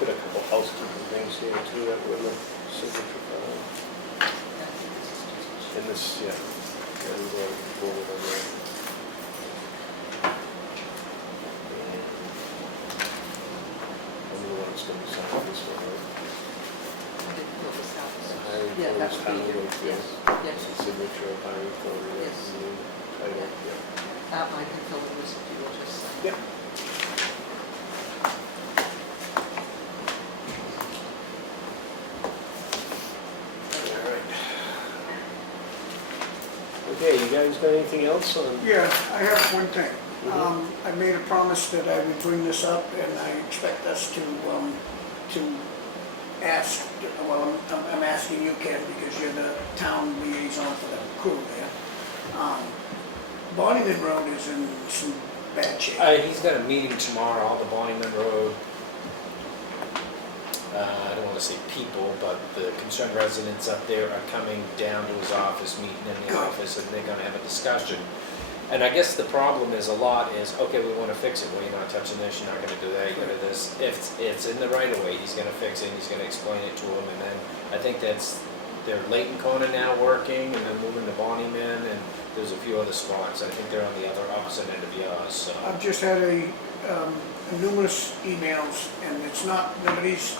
Got a couple housekeeping things here too that were in the signature file. And this, yeah. Yeah, we will go over that. I'm the one that's gonna be signing this one, right? I didn't fill this out. Hiring Yeah, that code is would be Town you. Wakefield. Yes, yes. Signature of hiring code. Yes. Title, yeah. I can fill the list if you will just sign. Yep. All right. Okay, you guys got anything else on? Yeah, I have one thing. I made a promise that I would bring this up, and I expect us to ask, well, I'm asking you, Ken, because you're the town liaison for the crew there. Bonnyman Road is in some bad shape. He's got a meeting tomorrow on the Bonnyman Road. I don't want to say people, but the concerned residents up there are coming down to his office, meeting in the Good. office, and they're gonna have a discussion. And I guess the problem is a lot is, okay, we want to fix it, well, you're not touching this, you're not gonna do that, you're gonna this. If it's in the right of way, he's gonna fix it, he's gonna explain it to him, and then I think they're Leighton Corner now working, and then moving to Bonnyman, and there's a few other spots. I think they're on the other opposite end of yours, so. I've just had numerous emails, and it's not, nobody's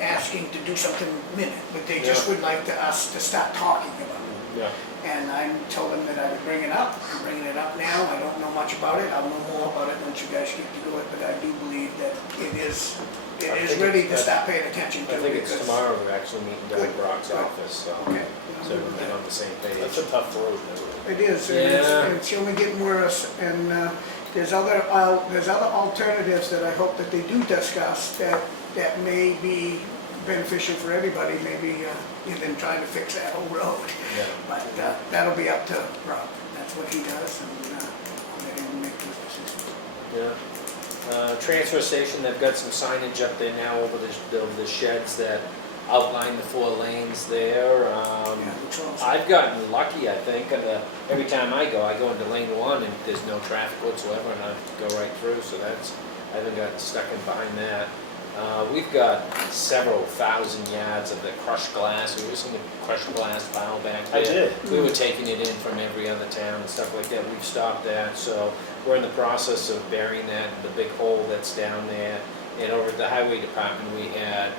asking to do something minute, but they just would like us to start talking about it. Yeah. And I told them that I would bring it up. I'm bringing it up now. I don't know much about it. I'll know more about it once you guys get to do it, but I do believe that it is ready to start paying attention to. I think it's because- tomorrow we're actually meeting down in Good, Brock's good. office, so. Okay. So we'll get on the same page. That's a tough road. It is, and Yeah. it's only getting worse, and there's other alternatives that I hope that they do discuss that may be beneficial for everybody, maybe even trying to fix that whole road. Yeah. But that'll be up to Rob, that's what he does, and I'll let him make those decisions. Yeah. Transfer station, they've got some signage up there now over the sheds that outline the 4 lanes there. Yeah, looks awesome. I've gotten lucky, I think, and every time I go into lane 1 and there's no traffic whatsoever, and I go right through, so I haven't gotten stuck in behind that. We've got several thousand yards of the crushed glass. We were seeing the crushed glass pile back there. I did. We were taking it in from every other town and stuff like that. We've stopped that, so we're in the process of burying that in the big hole that's down there. And over at the highway department, we had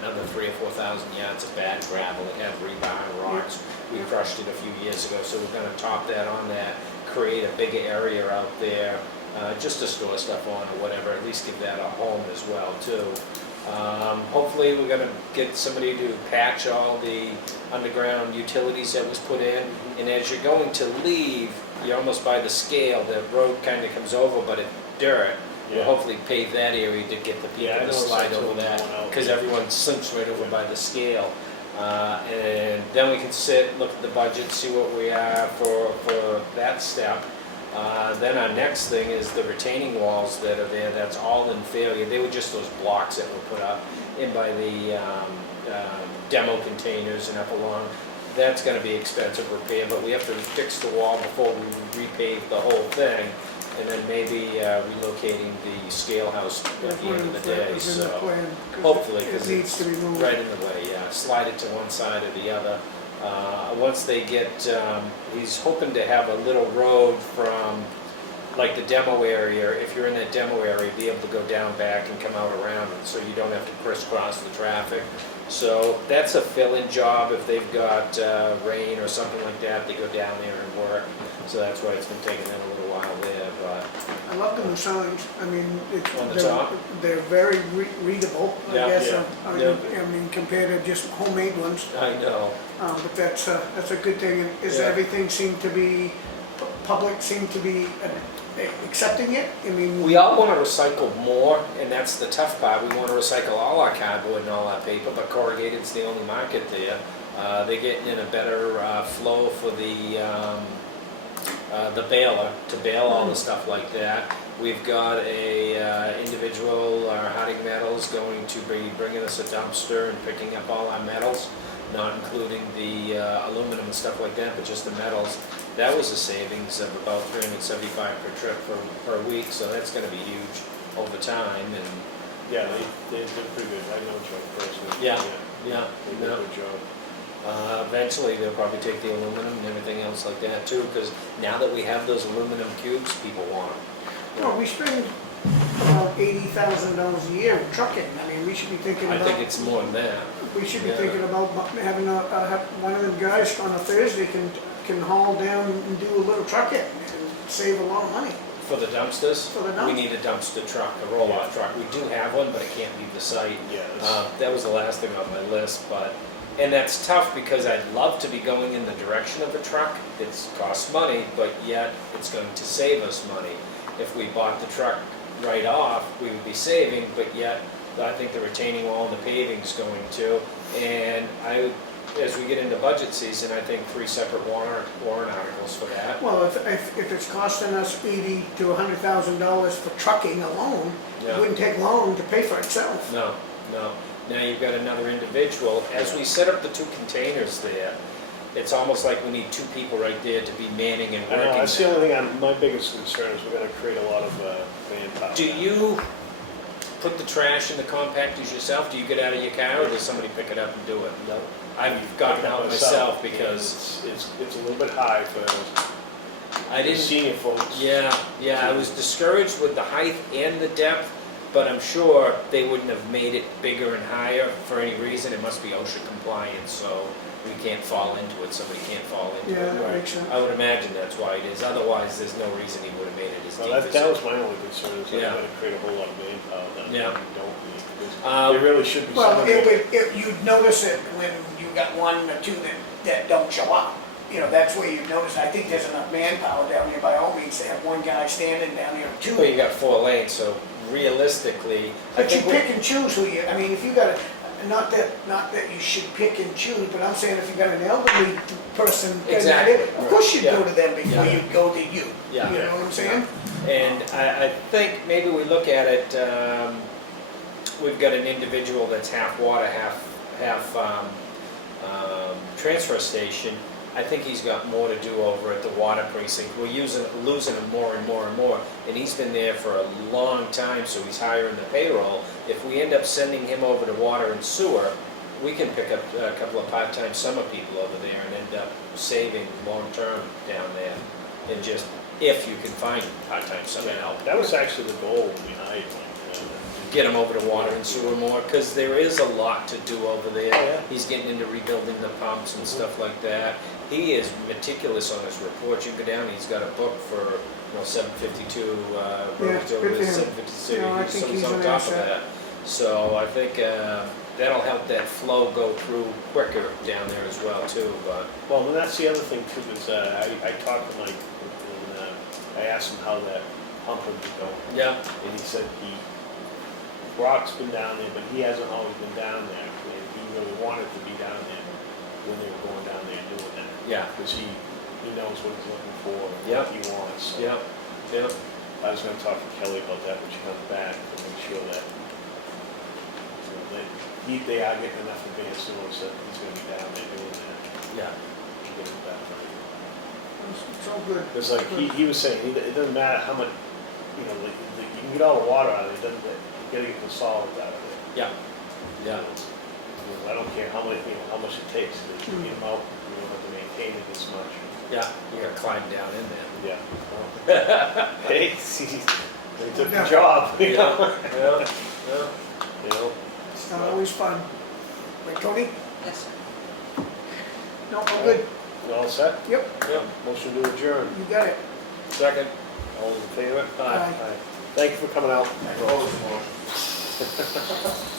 another 3,000 or 4,000 yards of bad gravel. It had rebar and rocks. We crushed it a few years ago, so we're gonna top that on that, create a bigger area out there, just to store stuff on or whatever, at least give that a home as well too. Hopefully we're gonna get somebody to patch all the underground utilities that was put in, and as you're going to leave, you're almost by the scale, the road kinda comes over, but it's dirt. We'll Yeah. hopefully pave that area to get the Yeah, I people to noticed slide that too, over that, going out. because everyone slips right over by the scale. And then we can sit, look at the budget, see what we are for that step. Then our next thing is the retaining walls that are there, that's all in failure. They were just those blocks that were put up in by the demo containers and up along. That's gonna be expensive repair, but we have to fix the wall before we repave the whole thing. And then maybe relocating the scale house at the end of the day, That was in the so. plan, 'cause Hopefully, it because needs it's to be moved. right in the way, yeah. Slide it to one side or the other. Once they get, he's hoping to have a little road from, like the demo area, if you're in that demo area, be able to go down back and come out around it, so you don't have to crisscross the traffic. So that's a fill-in job if they've got rain or something like that, they go down there and work. So that's why it's been taking them a little while there, but. I love the new signs, I mean, On the top? they're very readable, I Yeah, guess. yeah, I mean, compared to just homemade ones. I know. But that's a good thing. And is Yeah. everything public seem to be accepting it? I mean. We all want to recycle more, and that's the tough part. We want to recycle all our cardboard and all our paper, but corrugated's the only market there. They're getting in a better flow for the baler, to bale all the stuff like that. We've got a individual, Harding Metals, going to be bringing us a dumpster and picking up all our metals, not including the aluminum and stuff like that, but just the metals. That was a savings of about $375 per trip per week, so that's going to be huge over time. And Yeah, they did pretty good. I know Joe personally. Yeah. They did a good job. Eventually, they'll probably take the aluminum and everything else like that too, because now that we have those aluminum cubes, people want them. Well, we spend about $80,000 a year in trucking. I mean, we should be thinking I about. think it's more than that. We should be Yeah. thinking about having have one of them guys on a Thursday can haul down and do a little trucking and save a lot of money. For the dumpsters, For the we need a dumpster truck, a roll-off truck. We do have one, but it can't leave the site. Yeah, That was the last thing on my list, and that's tough because I'd love to be going in the direction of a truck. It costs money, but yet it's going to save us money. If we bought the truck right off, we would be saving, but yet I think the retaining wall and the paving's going to. And as we get into budget season, I think 3 separate warrant articles for that. Well, if it's costing us $80,000 to $100,000 for trucking alone, it Yeah. wouldn't take long to pay for itself. No, no. Now you've got another individual. As we set up the 2 containers there, it's almost like we need 2 people right there to be manning and I know, working. that's the only thing, my biggest concern is we're gonna create a lot of manpower. Do you put the trash in the compactors yourself? Do you get out of your car, or does somebody pick it up and do it? No. I've gotten out myself because It's a little bit high for I didn't. senior folks. Yeah, I was discouraged with the height and the depth, but I'm sure they wouldn't have made it bigger and higher for any reason. It must be OSHA compliant, so we can't fall into it, somebody can't fall into Yeah, it. that makes sense. I would imagine that's why it is, otherwise there's no reason he would have made it as Well, deep as that it. was my only concern, is that Yeah. we're gonna create a whole lot of manpower that we Yeah. don't need. because Um, There really should be Well, someone. you'd notice it when you got 1 or 2 that don't show up. You know, that's where you notice, I think there's enough manpower down here by all means to have 1 guy standing down here, or 2. Well, you got 4 lanes, so realistically, I But you think. pick and choose who you, I mean, if you got not that you should pick and choose, but I'm saying if you got an elderly person, Exactly. of course you'd go to them before Yeah. you go to you. Yeah. You know what I'm saying? And I think maybe we look at it, we've got an individual that's half water, half transfer station. I think he's got more to do over at the water precinct. We're losing him more and more and more, and he's been there for a long time, so he's higher in the payroll. If we end up sending him over to water and sewer, we can pick up a couple of part-time summer people over there and end up saving long-term down there. And just, if you can find part-time summer help. That was actually the goal when we hired him. Get him over to water and sewer more, because there is a lot to do over there. Yeah. He's getting into rebuilding the pumps and stuff like that. He is meticulous on his reports. You go down, he's got a book for, 752, roads good over for to him. 752. You know, I think he's on an top of asset. that. So I think that'll help that flow go through quicker down there as well too, but. Well, and that's the other thing too, is I talked to Mike, and I asked him how that pump would be going. Yeah. And he said Brock's been down there, but he hasn't always been down there. And he really wanted to be down there when they were going down there and doing that. Yeah. Because he knows what he's looking for, and Yep. what he wants. So Yeah, yeah. I was gonna talk to Kelley about that when she comes back, to make sure that, they are getting enough advance notice that he's gonna be down there doing that. Yeah. To get it done right. It's all good. Because like he was saying, it doesn't matter how much, you can get all the water out of it, you gotta get the solids out of it. Yeah. Yeah. I don't care how much it takes, to get them out, you don't have to maintain it as much. Yeah, you gotta climb down in there. Yeah. Hey, see, they took the job, you know? Yeah, You know? It's not always fun. Right, Tony? Yes, sir. No, I'm good. You all set? Yep, yeah. Motion to adjourn. you got it. Second. All in favor? Aye. Thank you for coming out. I close the motion.